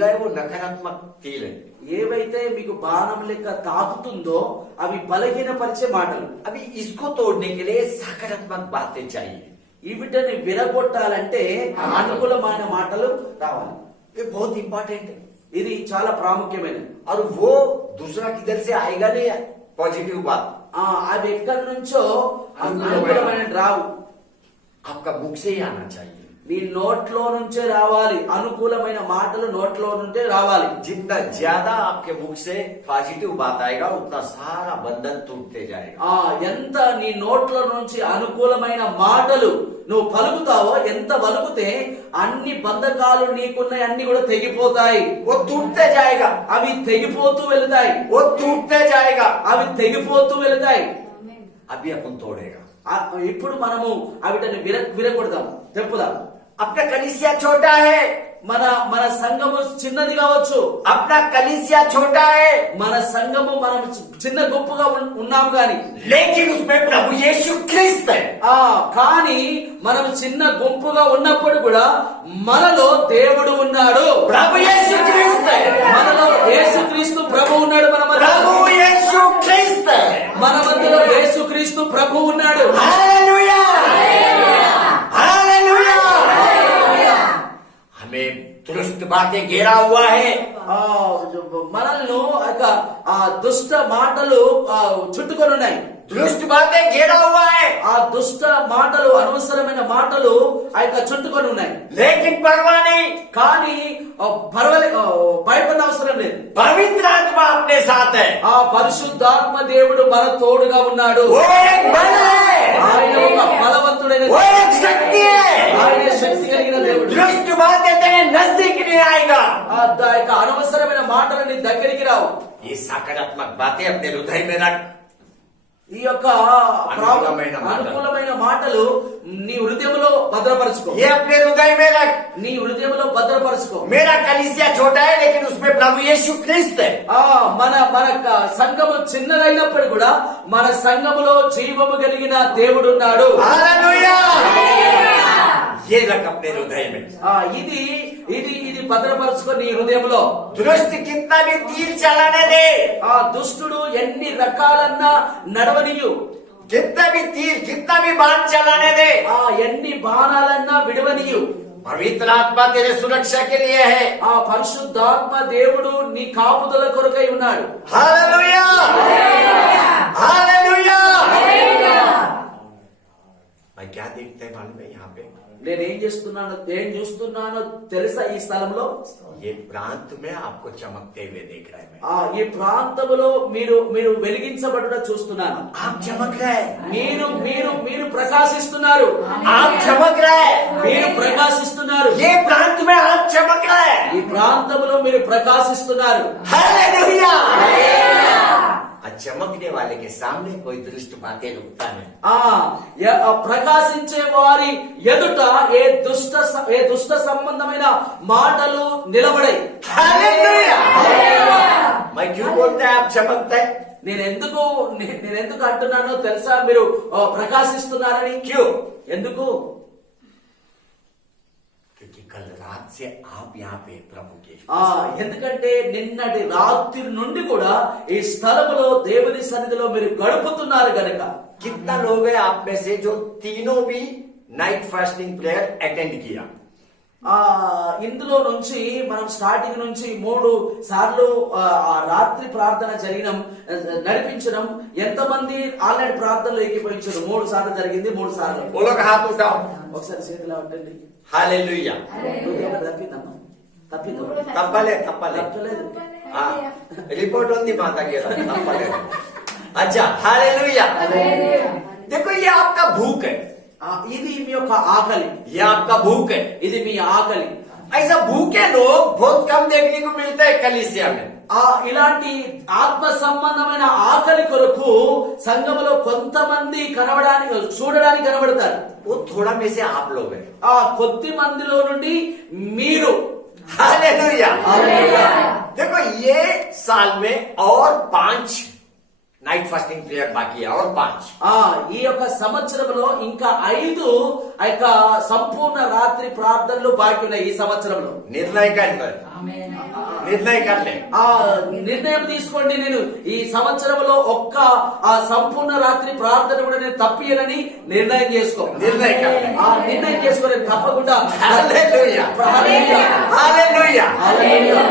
रहा है वो नकारात्मक तेल है। ఏవైతే మీకు బాణం లెక్క తాకుతుందో అవి బలహీనపరిచే మాటలు. अभी इसको तोड़ने के लिए सकारात्मक बातें चाहिए। వీటిని విరగొట్టాలంటే అనుకూలమైన మాటలు రావాలి. ये बहुत इंपॉर्टेंट है ఇది చాలా ప్రాముఖ్యమైనది. और वो दूसरा किधर से आएगा नहीं पॉजिटिव बात, అవి ఎక్కడి నుంచో అనుకూలమైన రావు. आपका मुख से ही आना चाहिए। నీ నోట్లో నుంచే రావాలి. అనుకూలమైన మాటలు నోట్లో నుంచే రావాలి. जितना ज्यादा आपके मुख से पॉजिटिव बात आएगा उतना सारा बंधन टूटते जाएगा। ఎంత నీ నోట్లో నుంచి అనుకూలమైన మాటలు నువ్వు పలుకుతావో, ఎంత పలుకుతే అన్ని బంధకాలు నీకున్నాయి అన్ని కూడా తెగిపోతాయి. वो टूटते जाएगा, అవి తెగిపోతూ వెళ్తాయి. वो टूटते जाएगा, అవి తెగిపోతూ వెళ్తాయి. अभी अपन तोड़ेगा। ఇప్పుడు మనము అవిటని విరగొడదాం, తెప్పుదాం. अपना कलीसिया छोटा है, మన మన సంఘము చిన్నది కావచ్చు. अपना कलीसिया छोटा है, మన సంఘము మనం చిన్న గొప్పగా ఉన్నాం గాని, लेकिन उसमें प्रभु यीशु ख्रिस्त है। కానీ మనం చిన్న గుంపుగా ఉన్నప్పుడు కూడా మనలో దేవుడు ఉన్నాడు. प्रभु यीशु ख्रिस्त है, మనలో యేసుక్రీస్తు ప్రభు ఉన్నాడు. प्रभु यीशु ख्रिस्त है, మన మధ్యలో యేసుక్రీస్తు ప్రభు ఉన్నాడు. Hallelujah, hallelujah. हमें दुष्ट बातें घेरा हुआ है, మనల్ని ఆ దుష్ట మాటలు చుట్టుకొని ఉన్నాయి. दुष्ट बातें घेरा हुआ है, ఆ దుష్ట మాటలు, అనవసరమైన మాటలు చుట్టుకొని ఉన్నాయి. लेकिन परवाह नहीं, కానీ భయపడిన అవసరం లేదు. पवित्र आत्मा अपने साथ है, ఆ పరిశుద్ధాత్మ దేవుడు మన తోడుగా ఉన్నాడు. वो एक बल है, ఆయన ఒక బలవంతుడైన, वो एक शक्ति है। ఆయన శక్తి కలిగిన దేవుడు. दुष्ट बातें तेरे नजदीक नहीं आएगा। అనవసరమైన మాటలు నీ దగ్గరికి రావు. ये सकारात्मक बातें अपने हृदय में रख। ఈ యొక్క అనుకూలమైన మాటలు నీ హృదయంలో భద్రపరచుకో. ये अपने हृदय में रख। నీ హృదయంలో భద్రపరచుకో. मेरा कलीसिया छोटा है लेकिन उसमें प्रभु यीशु ख्रिस्त है। మన మన సంఘము చిన్నదైనప్పుడు కూడా మన సంఘములో జీవము కలిగిన దేవుడు ఉన్నాడు. हालेलुया। ये रख अपने हृदय में। ఇది ఇది ఇది భద్రపరచుకో నీ హృదయంలో. दुष्ट कितना भी तीर चलाने दे, దుష్టుడు ఎన్ని రకాలన్నా నడవనియు, कितना भी तीर कितना भी बाण चलाने दे, ఎన్ని బాణాలన్నా విడవనియు. पवित्र आत्मा तेरे सुरक्षा के लिए है। ఆ పరిశుద్ధాత్మ దేవుడు నీ కాపుదల కొరకై ఉన్నాడు. Hallelujah, hallelujah. मैं क्या देखते हैं मालूम है यहाँ पे? నేనేం చూస్తున్నానో తెలుసా? ఈ స్థలంలో ये प्रांत में आपको चमकते हुए देख रहा है मैं। ఈ ప్రాంతములో మీరు వెలిగించబడుట చూస్తున్నాను. आप चमक रहे हैं, మీరు మీరు మీరు ప్రకాశిస్తున్నారు. आप चमक रहे हैं, మీరు ప్రకాశిస్తున్నారు. ये प्रांत में आप चमक रहे हैं। ఈ ప్రాంతములో మీరు ప్రకాశిస్తున్నారు. हालेलुया। चमकने वाले के सामने कोई दुष्ट बातें रुकता नहीं। ప్రకాశించే వారి ఎదుట ఏ దుష్ట సంబంధమైన మాటలు నిలబడే. हालेलुया। मैं क्यों बोलता है आप चमकते हैं? నేనెందుకు అంటున్నానో తెలుసా? మీరు ప్రకాశిస్తున్నారని. क्यों? ఎందుకు? क्योंकि कल रात से आप यहाँ पे प्रभु के, ఎందుకంటే నిన్నటి రాత్రి నుండి కూడా ఈ స్థలములో దేవుని సన్నిధిలో మీరు గడుపుతున్నారు గనక. कितना लोग है आप में से जो तीनों भी नाइट फास्टिंग प्रेयर अटेंड किया? ఇందులో నుంచి మనం స్టార్టింగ్ నుంచి 3 సార్లు రాత్రి ప్రార్థన నడిపించడం. ఎంతమంది ఆన్లైన్ ప్రార్థనలు ఎక్కిపోయించారు? 3 సార్లు జరిగింది. 3 సార్లు. वो लोग हाथ उठाओ। ఒకసారి చేతిలో ఉండండి. हालेलुया। తప్పిందమ్మా, తప్పింది. తప్పలేదు. रिपोर्ट ఉంది माता के तప్పలేదు। अच्छा, हालेलुया। देखो ये आपका भूख है, ఇది మీ యొక్క ఆకలి. ये आपका भूख है। ఇది మీ ఆకలి. ऐसा भूखे लोग बहुत कम देखने को मिलते हैं कलीसिया में। ఇలాంటి ఆత్మ సంబంధమైన ఆకలి కొరకు సంఘములో కొంతమంది చూడడానికి కనబడతారు. वो थोड़ा में से आप लोग हैं। కొద్ది మందిలో నుండి మీరు. हालेलुया। देखो ये साल में और 5 नाइट फास्टिंग प्रेयर बाकी है, और 5। ఈ యొక్క సంవత్సరంలో ఇంకా 5 సంపూర్ణ రాత్రి ప్రార్థనలు బాకీ ఉన్నాయి. ఈ సంవత్సరంలో निर्णय कर निर्णय कर ले। ఆ నిర్ణయం తీసుకోండి, నేను ఈ సంవత్సరంలో ఒక్క ఆ సంపూర్ణ రాత్రి ప్రార్థన కూడా నేను తప్పియనని నిర్ణయం చేసుకో. निर्णय कर ले। ఆ నిర్ణయం చేసుకొని తప్పకుండా. हालेलुया, హల్లెలూయా, हालेलुया। హల్లెలూయా.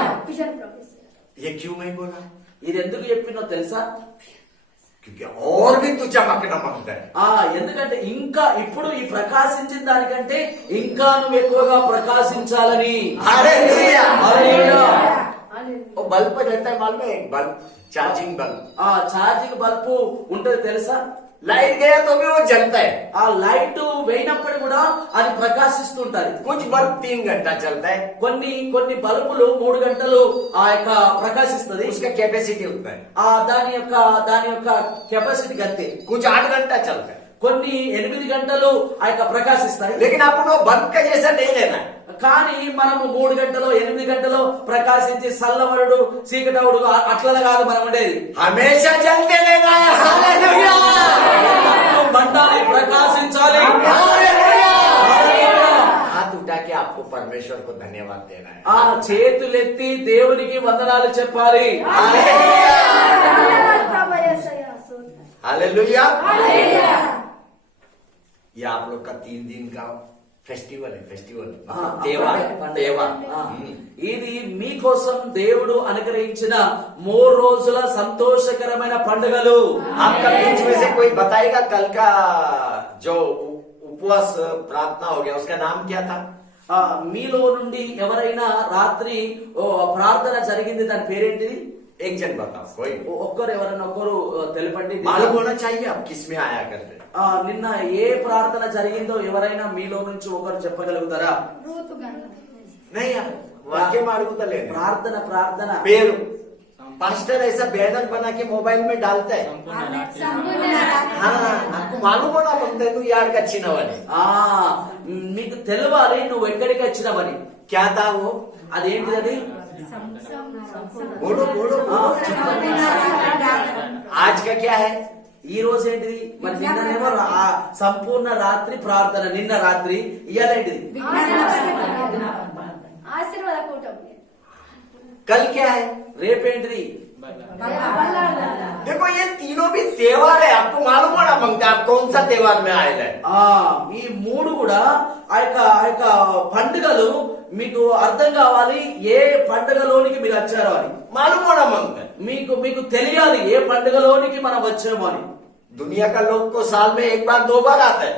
ये क्यों मैं बोला? ఇది ఎందుకు చెప్పినో తెలుసా? क्योंकि और भी तू चमकना मांगता है। ఎందుకంటే ఇంకా ఇప్పుడు ఈ ప్రకాశించిన దానికంటే ఇంకా నువ్వు ఎక్కువగా ప్రకాశించాలని. हालेलुया। హల్లెలూయా. वो बल्ब पर रहता है मालूम है, एक बल्ब, चार्जिंग बल्ब। ఆ ఛార్జింగ్ బల్బు ఉంటది తెలుసా? लाइट गया तो भी वो जलता है। ఆ లైట్ వేయినప్పుడు కూడా అది ప్రకాశిస్తుంటది. कुछ बल्ब 3 घंटा चलता है, కొన్ని బల్బులు 3 గంటలు ఆ యొక్క ప్రకాశిస్తది. उसका कैपेसिटी उतना है। దాని యొక్క కెపాసిటీ గంతే. कुछ 8 घंटा चलता है, కొన్ని 8 గంటలు ఆ యొక్క ప్రకాశిస్తాయి. लेकिन अपन वो बल्ब का जैसा नहीं लेना है। కానీ మనము 3 గంటలో 8 గంటలో ప్రకాశించి సల్లవరుడు చీకటవుడు అట్లా కాదు మనం ఉండేది. हमेशा जलते रहना है। हालेलुया, మండాలి, ప్రకాశించాలి. हालेलुया। హల్లెలూయా. हाथ उठा के आपको परमेश्वर को धन्यवाद देना है। ఆ చేతులెత్తి దేవునికి వందనాలు చెప్పాలి. हालेलुया। ये आप लोग का 3 दिन का फेस्टिवल है, फेस्टिवल त्योहार, त्योहार। ఇది మీకోసం దేవుడు అనుగ్రహించిన 3 రోజుల సంతోషకరమైన పండుగలు. आपका बीच में से कोई बताएगा कल का जो उपवास प्रार्थना हो गया उसका नाम क्या था? మీలో నుండి ఎవరైనా రాత్రి ప్రార్థన జరిగింది, దాని పేరేంటిది? एक जन बताओ, कोई ఒక్కరు ఎవరైనా ఒక్కరు తెలపండి. मालूम होना चाहिए आप किस में आया करते। నిన్న ఏ ప్రార్థన జరిగిందో ఎవరైనా మీలో నుంచి ఒకరు చెప్పగలుగుతారా? नहीं यार, वाक्य मालूम तो लेना। ప్రార్థన पेरू पास्टर ऐसा बैनर बना के मोबाइल में डालता है। हाँ, आपको मालूम होना बनता है, तू यार का छीना वाली మీకు తెలవాలి నువ్వు ఎక్కడికి వచ్చినావని. क्या था वो? అదేంటిది అది? बोलो बोलो बोलो। आज का क्या है? ఈ రోజు ఏంటిది? మరి నిన్ననేమో సంపూర్ణ రాత్రి ప్రార్థన, నిన్న రాత్రి. ఇవాళ ఏంటిది? कल क्या है? రేపేంటిది? देखो ये तीनों भी त्योहार है, आपको मालूम होना मांगता है आप कौन सा त्योहार में आए हैं। ఈ 3 కూడా ఆ యొక్క పండుగలు మీకు అర్థం కావాలి. ఏ పండుగలోనికి మీరు వచ్చారో అని मालूम होना मांगता है। మీకు తెలియాలి ఏ పండుగలోనికి మనం వచ్చామో అని. दुनिया का लोग को साल में 1 बार 2 बार आता है।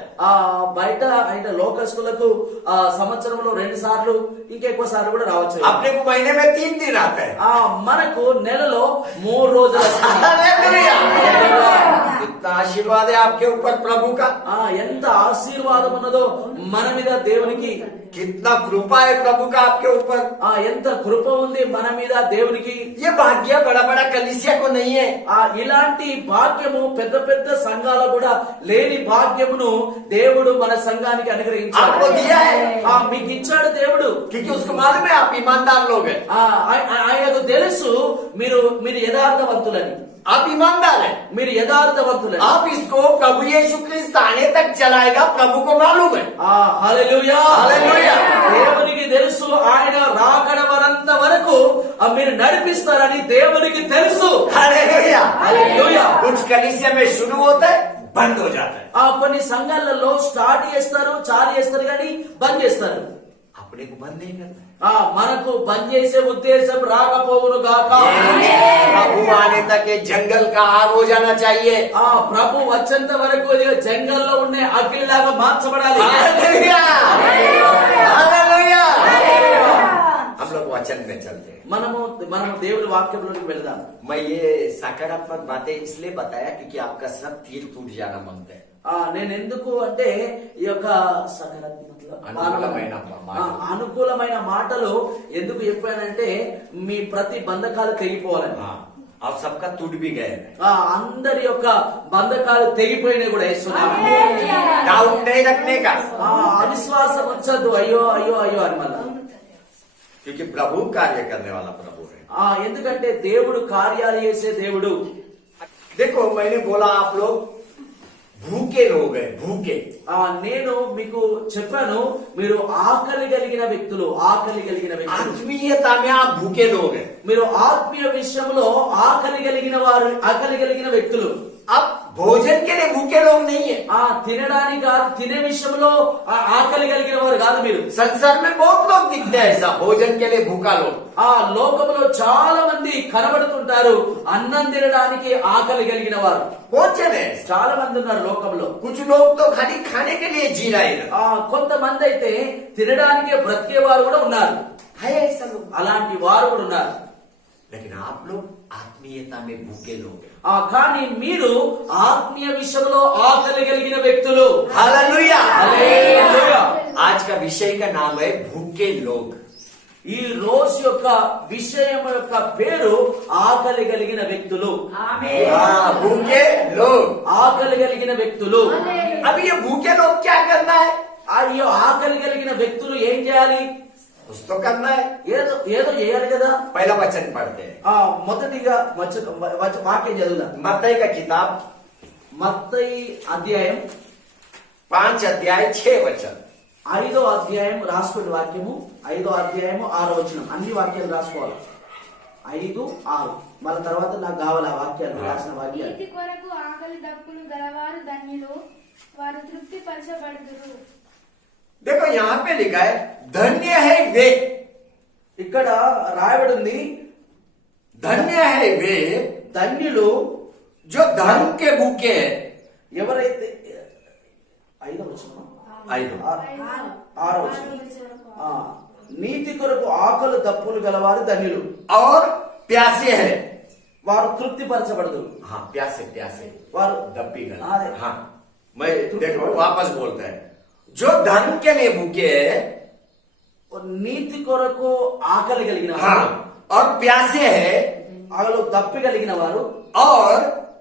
బయట అయిన లోకస్తులకు సంవత్సరంలో 2 సార్లు ఇంకెక్కువ సార్లు కూడా రావచ్చు. अपने को महीने में 3 दिन आता है। మనకు నెలలో 3 రోజులు వస్తాయి. हालेलुया। कितना आशीर्वाद है आपके ऊपर प्रभु का। ఎంత ఆశీర్వాదం ఉన్నదో మన మీద దేవునికి. कितना कृपा है प्रभु का आपके ऊपर। ఎంత కృప ఉంది మన మీద దేవునికి. ये भाग्य बड़ा बड़ा कलीसिया को नहीं है। ఇలాంటి భాగ్యము పెద్ద పెద్ద సంఘాల కూడా లేని భాగ్యమును దేవుడు మన సంఘానికి అనుగ్రహించాడు. आपको दिया है। మీకు ఇచ్చాడు దేవుడు. क्योंकि उसको मालूम है आप ईमानदार लोग हैं। ఆయనకు తెలుసు మీరు యథార్థవంతులని. आप ईमानदार हैं, మీరు యథార్థవంతులని. आप इसको प्रभु यीशु क्रिस्त आने तक चलाएगा, प्रभु को मालूम है। హల్లెలూయా, హల్లెలూయా. దేవునికి తెలుసు ఆయన రాకడ వరంత వరకు మీరు నడిపిస్తారని దేవునికి తెలుసు. हालेलुया। హల్లెలూయా. कुछ कलीसिया में शुरू होता है, बंद हो जाता है। కొన్ని సంఘాలలో స్టార్ట్ చేస్తారు, చాలు చేస్తారు, కానీ బంద్ చేస్తారు. अपने को बंद नहीं करना है। మనకు బంద్ చేసే ఉద్దేశం రాకపోవును గాక. प्रभु आने तक ये जंगल का आग हो जाना चाहिए। ప్రభు వచ్చేంత వరకు జంగల్లో ఉండే అగ్నిలాగా మార్చబడాలి. हालेलुया। हालेलुया। हम लोग वचन में चलते हैं। మనము దేవుని వాక్యంలోకి వెళదాం. मैं ये सकारात्मक बातें इसलिए बताया क्योंकि आपका सब तीर टूट जाना मांगता है। నేను ఎందుకు అంటే ఈ యొక్క అనుకూలమైన మాటలు ఎందుకు చెప్పానంటే మీ ప్రతి బంధకాలు తెగిపోవాలని. अब सबका टूट भी गए। అందరి యొక్క బంధకాలు తెగిపోయినాయి కూడా. डाउट नहीं रखने का, అవిశ్వాసం వచ్చద్దు. అయ్యో అయ్యో అయ్యో అని మళ్ళా. क्योंकि प्रभु कार्य करने वाला प्रभु है। ఎందుకంటే దేవుడు కార్యాలు చేసే దేవుడు. देखो मैंने बोला आप लोग भूखे लोग हैं, भूखे। నేను మీకు చెప్పాను, మీరు ఆకలి కలిగిన వ్యక్తులు, ఆకలి కలిగిన వ్యక్తులు. आत्मीयता में आप भूखे लोग हैं। మీరు ఆత్మీయ విషయంలో ఆకలి కలిగిన వారు, ఆకలి కలిగిన వ్యక్తులు. आप भोजन के लिए भूखे लोग नहीं है। తినడానికి కాదు, తినే విషయంలో ఆకలి కలిగిన వారు కాదు మీరు. संसार में बहुत लोग दिखते हैं ऐसा, भोजन के लिए भूखा लोग। లోకంలో చాలా మంది కనబడుతుంటారు అన్నం తినడానికి ఆకలి కలిగిన వారు. बहुत जन है। చాలా మంది ఉన్నారు లోకంలో. कुछ लोग तो खाली खाने के लिए जी रहे हैं। కొంతమంది అయితే తినడానికే బ్రతికే వారు కూడా ఉన్నారు. है ऐसा लोग। అలాంటి వారు కూడా ఉన్నారు. लेकिन आप लोग आत्मीयता में भूखे लोग हैं। కానీ మీరు ఆత్మీయ విషయంలో ఆకలి కలిగిన వ్యక్తులు. हालेलुया। హల్లెలూయా. आज का विषय का नाम है भूखे लोग। ఈ రోజు యొక్క విషయం యొక్క పేరు ఆకలి కలిగిన వ్యక్తులు. भूखे लोग। ఆకలి కలిగిన వ్యక్తులు. अभी ये भूखे लोग क्या करना है? ఈ ఆకలి కలిగిన వ్యక్తులు ఏం చేయాలి? कुछ तो करना है। ఏదో ఏదో చేయాలి కదా. पहला वचन पढ़ते हैं। మొదటిగా వాక్యం చదువుదాం. मत्तई का किताब మత్తయి అధ్యాయం 5 अध्याय 6 वचन। 5వ అధ్యాయం రాసుకోండి. వాక్యము 5వ అధ్యాయము 6వ వచనం. అన్ని వాక్యాలు రాసుకోవాలి. 5, 6. మళ్ళీ తర్వాత నాకు కావాలి ఆ వాక్యాలు, రాసిన వాక్యాలు. నీతి కొరకు ఆకలి దప్పులు గలవారు ధన్యులు, వారు తృప్తి పరచబడుదురు. देखो यहाँ पे लिखा है धन्य है वे। ఇక్కడ రాయబడి ఉంది, धन्य है वे ధన్యులు जो धर्म के भूखे हैं। ఎవరైతే 5వ వచనం, 6వ వచనం. నీతి కొరకు ఆకలి దప్పులు గలవారు ధన్యులు, और प्यासे है। వారు తృప్తి పరచబడదు. हाँ, प्यासे प्यासे వారు दप्पी गला। अरे। हाँ, मैं देखो वापस बोलता है जो धर्म के लिए भूखे है। నీతి కొరకు ఆకలి కలిగిన हाँ, వారు, और प्यासे है, ఆకలి దప్పి కలిగిన వారు, और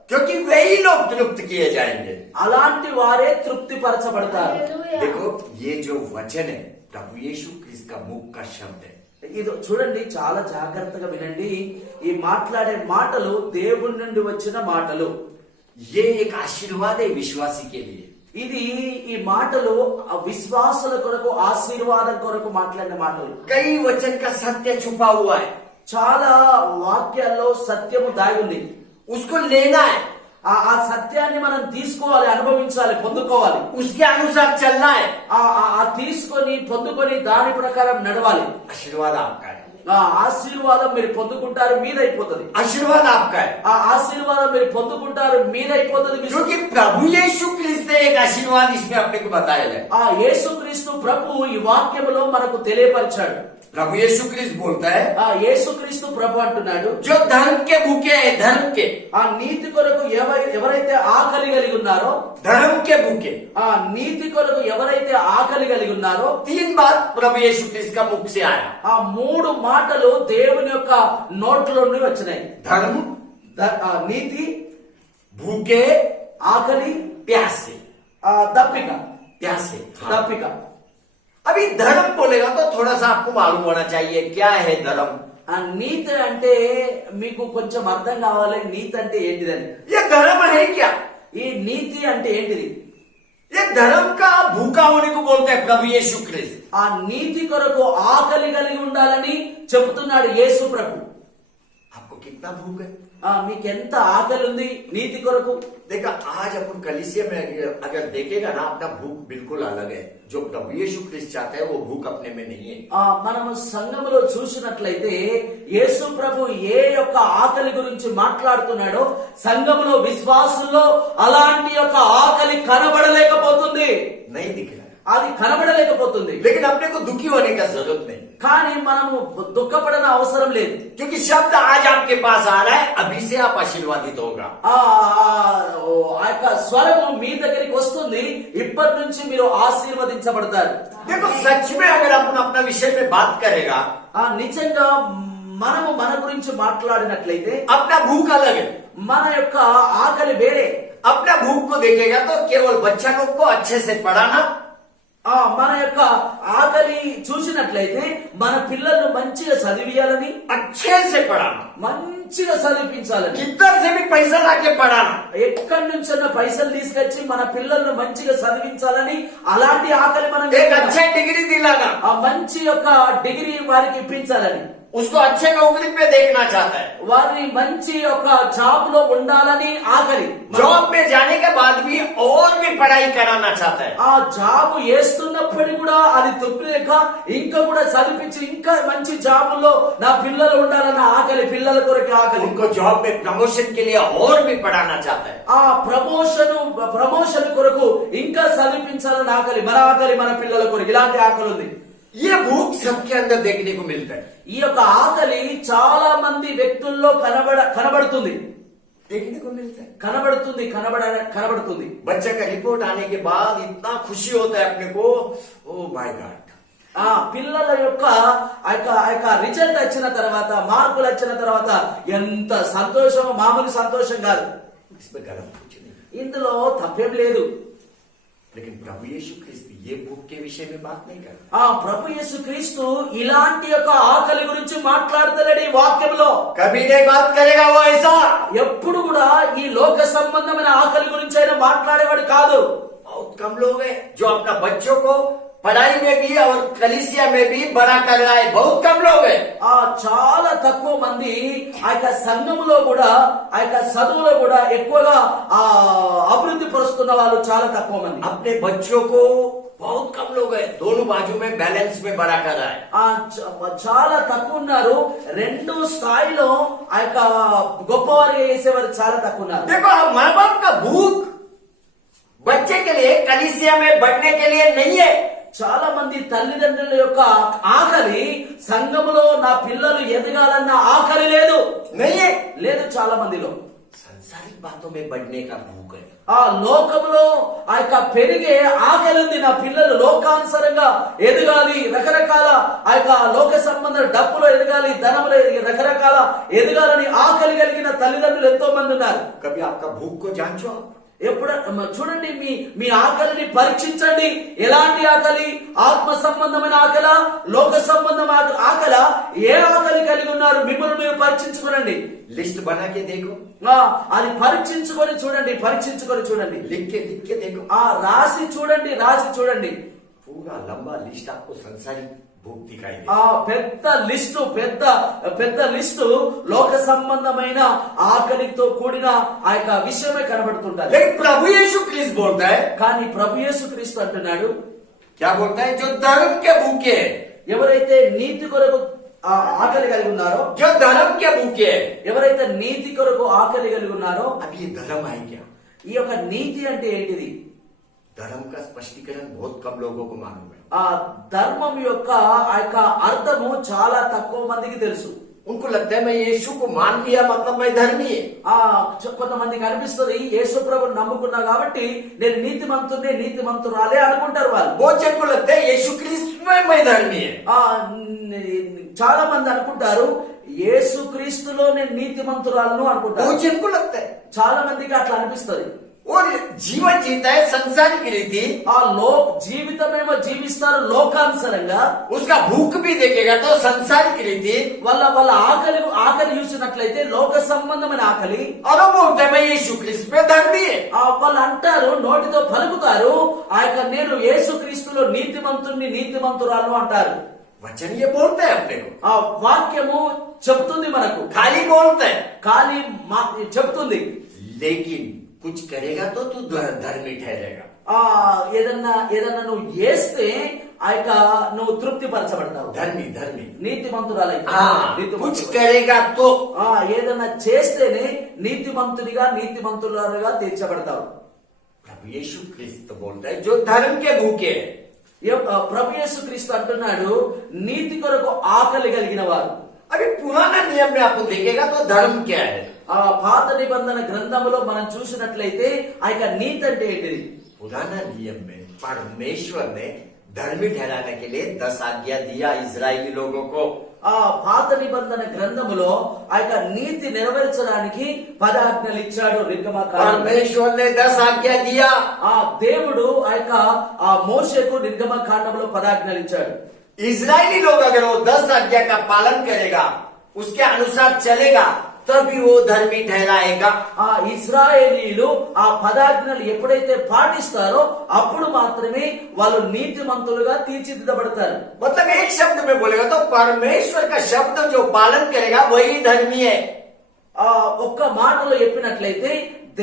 क्योंकि वही लोग तृप्त किए जाएंगे। అలాంటి వారే తృప్తి పరచబడతారు. హల్లెలూయా. देखो ये जो वचन है प्रभु यीशु क्रिस्त का मुख का शब्द है। ఇది చూడండి, చాలా జాగ్రత్తగా వినండి. ఈ మాట్లాడే మాటలు దేవుడి నుండి వచ్చిన మాటలు. ये एक आशीर्वाद है विश्वासी के लिए। ఇది ఈ మాటలు విశ్వాసుల కొరకు, ఆశీర్వాదం కొరకు మాట్లాడిన మాటలు. कई वचन का सत्य छुपा हुआ है, చాలా వాక్యాల్లో సత్యము దాగి ఉంది. उसको लेना है, ఆ సత్యాన్ని మనం తీసుకోవాలి, అనుభవించాలి, పొందుకోవాలి. उसके अनुसार चलना है। ఆ తీసుకొని పొందుకొని దాని ప్రకారం నడవాలి. आशीर्वाद आपका है, ఆ ఆశీర్వాదం మీరు పొందుకుంటారు, మీదైపోతుంది. आशीर्वाद आपका है, ఆ ఆశీర్వాదం మీరు పొందుకుంటారు, మీదైపోతుంది. क्योंकि प्रभु यीशु क्रिस्त ने एक आशीर्वाद इसमें अपने को बताया है। ఆ యేసుక్రీస్తు ప్రభు ఈ వాక్యములో మనకు తెలియపరిచాడు. प्रभु यीशु क्रिस्त बोलता है ఆ యేసుక్రీస్తు ప్రభు అంటున్నాడు, जो धर्म के भूखे है, धर्म के, ఆ నీతి కొరకు ఎవరైతే ఆకలి కలిగి ఉన్నారో, धर्म के भूखे। ఆ నీతి కొరకు ఎవరైతే ఆకలి కలిగి ఉన్నారో, 3 बात प्रभु यीशु क्रिस्त का मुख से आया। ఆ 3 మాటలు దేవుని యొక్క నోట్లో నుండి వచ్చినాయి. धर्म, నీతి, भूखे, ఆకలి, प्यासे। దప్పిక. प्यासे, हाँ। దప్పిక. अभी धर्म बोलेगा तो थोड़ा सा आपको मालूम होना चाहिए क्या है धर्म। ఆ నీతి అంటే మీకు కొంచెం అర్థం కావాలి, నీతి అంటే ఏంటిదని. ये धर्म है क्या? ఈ నీతి అంటే ఏంటిది? ये धर्म का भूखा होने को बोलते हैं प्रभु यीशु क्रिस्त। ఆ నీతి కొరకు ఆకలి కలిగి ఉండాలని చెబుతున్నాడు యేసు ప్రభు. आपको कितना भूख है? మీకెంత ఆకలి ఉంది నీతి కొరకు? देखा आज अपन कलीसिया में अगर देखेगा ना, अपना भूख बिल्कुल अलग है। जो प्रभु यीशु क्रिस्त चाहता है वो भूख अपने में नहीं है। మనము సంఘములో చూసినట్లయితే యేసు ప్రభు ఏ యొక్క ఆకలి గురించి మాట్లాడుతున్నాడో సంఘములో విశ్వాసుల్లో అలాంటి యొక్క ఆకలి కనబడలేకపోతుంది. नहीं दिख रहा है, అది కనబడలేకపోతుంది. लेकिन अपने को दुखी होने का जरूरत नहीं, కానీ మనము దుఃఖపడన అవసరం లేదు. क्योंकि शब्द आज आपके पास आ रहा है, अभी से आप आशीर्वादित होगा। ఆ యొక్క స్వరము మీ దగ్గరికి వస్తుంది, ఇప్పటి నుంచి మీరు ఆశీర్వదించబడతారు. देखो सच में अगर अपन अपना विषय में बात करेगा, నిజంగా మనము మన గురించి మాట్లాడినట్లయితే अपना भूख अलग है। మన యొక్క ఆకలి వేరే. अपना भूख को देखेगा तो केवल बच्चा लोग को अच्छे से पढ़ाना, మన యొక్క ఆకలి చూసినట్లయితే మన పిల్లలను మంచిగా చదివియాలని, अच्छे से पढ़ाना, మంచిగా చదివించాలని, किधर से भी पैसा लाके पढ़ाना, ఎక్కడి నుంచైనా పైసలు తీసుకొచ్చి మన పిల్లలను మంచిగా చదివించాలని అలాంటి ఆకలి మనం एक अच्छे डिग्री दिलाना, ఆ మంచి యొక్క డిగ్రీ వారికి ఇప్పించాలని, उसको अच्छे नौकरी पे देखना चाहता है। వారిని మంచి యొక్క జాబ్ లో ఉండాలని ఆకలి, जॉब में जाने के बाद भी और भी पढ़ाई कराना चाहता है। ఆ జాబ్ వేస్తున్నప్పటికీ కూడా అది తొప్పిలేక ఇంకా కూడా చదివించి ఇంకా మంచి జాబుల్లో నా పిల్లలు ఉండాలన్న ఆకలి, పిల్లల కొరకు ఆకలి, उनको जॉब में प्रमोशन के लिए और भी पढ़ाना चाहता है। ఆ ప్రమోషన్ కొరకు ఇంకా చదివించాలని ఆకలి, మన ఆకలి మన పిల్లల కొరకు ఇలాంటి ఆకలి ఉంది. ये भूख सबके अंदर देखने को मिलता है, ఈ యొక్క ఆకలి చాలా మంది వ్యక్తుల్లో కనబడుతుంది, देखने को मिलता है। కనబడుతుంది. बच्चे का रिपोर्ट आने के बाद इतना खुशी होता है अपने को, ओ माय गॉड। ఆ పిల్లల యొక్క ఆ యొక్క రిజల్ట్ వచ్చిన తర్వాత, మార్కులు వచ్చిన తర్వాత ఎంత సంతోషం, మామూలు సంతోషం కాదు. इसमें गलत कुछ नहीं, ఇందులో తప్పేం లేదు. लेकिन प्रभु यीशु ख्रिस्त ये भूख के विषय में बात नहीं कर रहा। ఆ ప్రభు యేసు క్రీస్తు ఇలాంటి యొక్క ఆకలి గురించి మాట్లాడతలేడు ఈ వాక్యంలో. कभी नहीं बात करेगा वो ऐसा। ఎప్పుడు కూడా ఈ లోక సంబంధమైన ఆకలి గురించి ఆయన మాట్లాడేవాడు కాదు. बहुत कम लोग हैं जो अपना बच्चों को पढ़ाई में भी और कलीसिया में भी बड़ा कर रहा है, बहुत कम लोग हैं। ఆ చాలా తక్కువ మంది ఆ యొక్క సంఘములో కూడా, ఆ యొక్క చదువులో కూడా ఎక్కువగా ఆ అభివృద్ధి పరుస్తున్న వాళ్ళు చాలా తక్కువ మంది. अपने बच्चों को बहुत कम लोग हैं दोनों बाजू में बैलेंस में बड़ा कर रहा है। చాలా తక్కువ ఉన్నారు. రెండు స్థాయిలో ఆ యొక్క గొప్పవారిగా చేసేవారు చాలా తక్కువ ఉన్నారు. देखो माँ बाप का भूख बच्चे के लिए कलीसिया में बढ़ने के लिए नहीं है। చాలా మంది తల్లిదండ్రుల యొక్క ఆకలి సంఘములో నా పిల్లలు ఎదగాలన్న ఆకలి లేదు, नहीं है, లేదు చాలా మందిలో. संसारिक बातों में बढ़ने का भूख है। ఆ లోకములో ఆ యొక్క పెరిగే ఆకలి ఉంది. నా పిల్లలు లోకానుసారంగా ఎదగాలి, రకరకాల ఆ యొక్క లోక సంబంధ డబ్బులో ఎదగాలి, ధనంలో ఎదిగి రకరకాల ఎదగాలని ఆకలి కలిగిన తల్లిదండ్రులు ఎంతో మంది ఉన్నారు. कभी आपका भूख को जांचो, ఎప్పుడు చూడండి, మీ ఆకలిని పరీక్షించండి. ఎలాంటి ఆకలి? ఆత్మ సంబంధమైన ఆకల, లోక సంబంధం ఆకల, ఏ ఆకలి కలిగి ఉన్నారు? మిమ్మల్ని మీరు పరీక్షించుకోనండి. लिस्ट बना के देखो, అది పరీక్షించుకొని చూడండి. लिख के देखो, రాసి చూడండి. पूरा लंबा लिस्ट आपको संसारिक भूख दिखाई दे। ఆ పెద్ద లిస్టు లోక సంబంధమైన ఆకలితో కూడిన ఆ యొక్క విషయమే కనబడుతుంటారు. लेकिन प्रभु यीशु ख्रिस्त बोलता है, కానీ ప్రభు యేసు క్రీస్తు అంటున్నాడు, क्या बोलता है? जो धर्म के भूखे हैं, ఎవరైతే నీతి కొరకు ఆకలి కలిగి ఉన్నారో, जो धर्म के भूखे हैं। ఎవరైతే నీతి కొరకు ఆకలి కలిగి ఉన్నారో, अब ये धर्म है क्या? ఈ యొక్క నీతి అంటే ఏంటిది? धर्म का स्पष्टीकरण बहुत कम लोगों को मालूम है। ఆ ధర్మం యొక్క ఆ యొక్క అర్థము చాలా తక్కువ మందికి తెలుసు. उनको लगता है मैं यीशु को मान लिया मतलब मैं धर्मी है। కొంతమందికి అనిపిస్తుంది యేసు ప్రభుని నమ్ముకున్నా కాబట్టి నేను నీతిమంతురాలే అనుకుంటారు వాళ్ళు. बहुत जन को लगता है यीशु ख्रिस्त में मैं धर्मी है। చాలా మంది అనుకుంటారు యేసు క్రీస్తులో నేను నీతిమంతురాలను అనుకుంటారు. बहुत जन को लगता है, చాలా మందికి అట్లా అనిపిస్తుంది. और जीवन जीता है संसारिक रीति, జీవితమేమో జీవిస్తారు లోకానుసారంగా. उसका भूख भी देखेगा तो संसारिक रीति, వాళ్ళ ఆకలి చూసినట్లయితే లోక సంబంధమైన ఆకలి. और वो बोलते हैं मैं यीशु ख्रिस्त में धर्मी है। వాళ్ళు అంటారు, నోటితో పలుకుతారు, ఆ యొక్క నేను యేసు క్రీస్తులో నీతిమంతురాలు అంటారు. वचन ये बोलते हैं अपने को, ఆ వాక్యము చెబుతుంది మనకు, खाली बोलते हैं, ఖాళీ చెబుతుంది. लेकिन कुछ करेगा तो तू धर्मी ठहरेगा। ఏదన్నా నువ్వు చేస్తే ఆ యొక్క నువ్వు తృప్తి పరచబడతావు, धर्मी నీతిమంతురాలైతే. कुछ करेगा तो ఏదన్నా చేస్తేనే నీతిమంతులుగా తీర్చబడతావు. प्रभु यीशु ख्रिस्त बोलता है जो धर्म के भूखे हैं। ప్రభు యేసు క్రీస్తు అంటున్నాడు నీతి కొరకు ఆకలి కలిగిన వారు. अभी पुराना नियम में आपको देखेगा तो धर्म क्या है? ఆ పాత నిబంధన గ్రంథములో మనం చూసినట్లయితే ఆ యొక్క నీతి అంటే ఏంటిది? पुराना नियम में परमेश्वर ने धर्मी ठहराने के लिए 10 आज्ञा दिया इजरायली लोगों को। ఆ పాత నిబంధన గ్రంథములో ఆ యొక్క నీతి నెరవేర్చడానికి 10 ఆజ్ఞలు ఇచ్చాడు నిర్గమకాండం. परमेश्वर ने 10 आज्ञा दिया। ఆ దేవుడు ఆ యొక్క ఆ మోషేకు నిర్గమకాండంలో 10 ఆజ్ఞలు ఇచ్చాడు. इजरायली लोग अगर वो 10 आज्ञा का पालन करेगा, उसके अनुसार चलेगा, तभी वो धर्मी ठहराएगा। ఆ ఇశ్రాయేలీయులు ఆ 10 ఆజ్ఞలు ఎప్పుడైతే పాటిస్తారో అప్పుడు మాత్రమే వాళ్ళు నీతిమంతులుగా తీర్చిదిద్దబడతారు. मतलब एक शब्द में बोलेगा तो परमेश्वर का शब्द जो पालन करेगा वही धर्मी है। ఆ ఒక్క మాటలో చెప్పినట్లయితే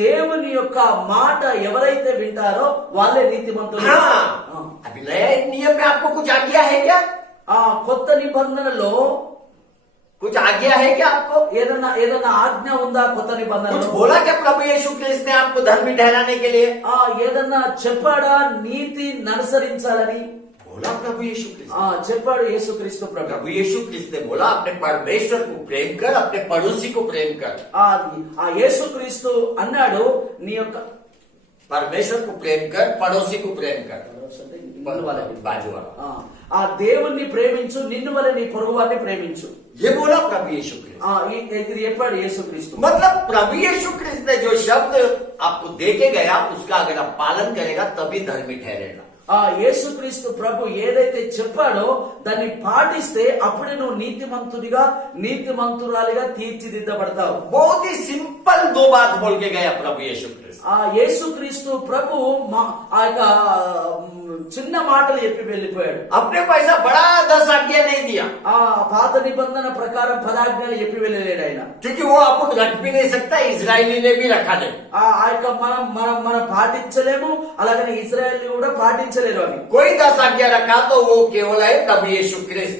దేవుని యొక్క మాట ఎవరైతే వింటారో వాళ్ళే నీతిమంతులు. हाँ, अभी नया नियम में आपको कुछ आज्ञा है क्या? ఆ కొత్త నిబంధనలో कुछ आज्ञा है क्या आपको? ఏదైనా ఆజ్ఞ ఉందా కొత్త कुछ నిబంధనలో? बोला क्या प्रभु यीशु क्रिस्त ने आपको धर्मी ठहराने के लिए? ఏదన్నా చెప్పాడా నీతి అనుసరించాలని? बोला प्रभु यीशु क्रिस्त। చెప్పాడు యేసుక్రీస్తు ప్రభు. प्रभु यीशु क्रिस्त ने बोला अपने परमेश्वर को प्रेम कर, अपने पड़ोसी को प्रेम कर। ఆ యేసుక్రీస్తు అన్నాడు నీ యొక్క परमेश्वर को प्रेम कर, पड़ोसी को प्रेम कर। बाजू वाला। ఆ దేవుణ్ణి ప్రేమించు, నిన్ను వలె నీ పొరుగు వారిని ప్రేమించు. ये बोला प्रभु यीशु क्रिस्त। ఇది చెప్పాడు యేసుక్రీస్తు. मतलब प्रभु यीशु क्रिस्त ने जो शब्द आपको दे के गया उसका अगर आप पालन करेगा तभी धर्मी ठहरेगा। ఆ యేసుక్రీస్తు ప్రభు ఏదైతే చెప్పాడో దాన్ని పాటిస్తే అప్పుడే నువ్వు నీతిమంతుడిగా నీతిమంతురాలిగా తీర్చిదిద్దబడతావు. बहुत ही सिंपल 2 बात बोल के गया प्रभु यीशु क्रिस्त। ఆ యేసుక్రీస్తు ప్రభు ఆ యొక్క చిన్న మాటలు చెప్పి వెళ్ళిపోయాడు. अपने को ऐसा बड़ा 10 आज्ञा नहीं दिया, ఆ పాత నిబంధన ప్రకారం 10 ఆజ్ఞలు చెప్పి వెళ్ళలేడు ఆయన. क्योंकि वो आपको रख भी नहीं सकता, इजरायली ने भी रखा नहीं। ఆ యొక్క మనం పాటించలేము, అలాగనే ఇశ్రాయేల్ కూడా పాటించలేరు అవి. कोई 10 आज्ञा रखा तो वो केवल है प्रभु यीशु क्रिस्त।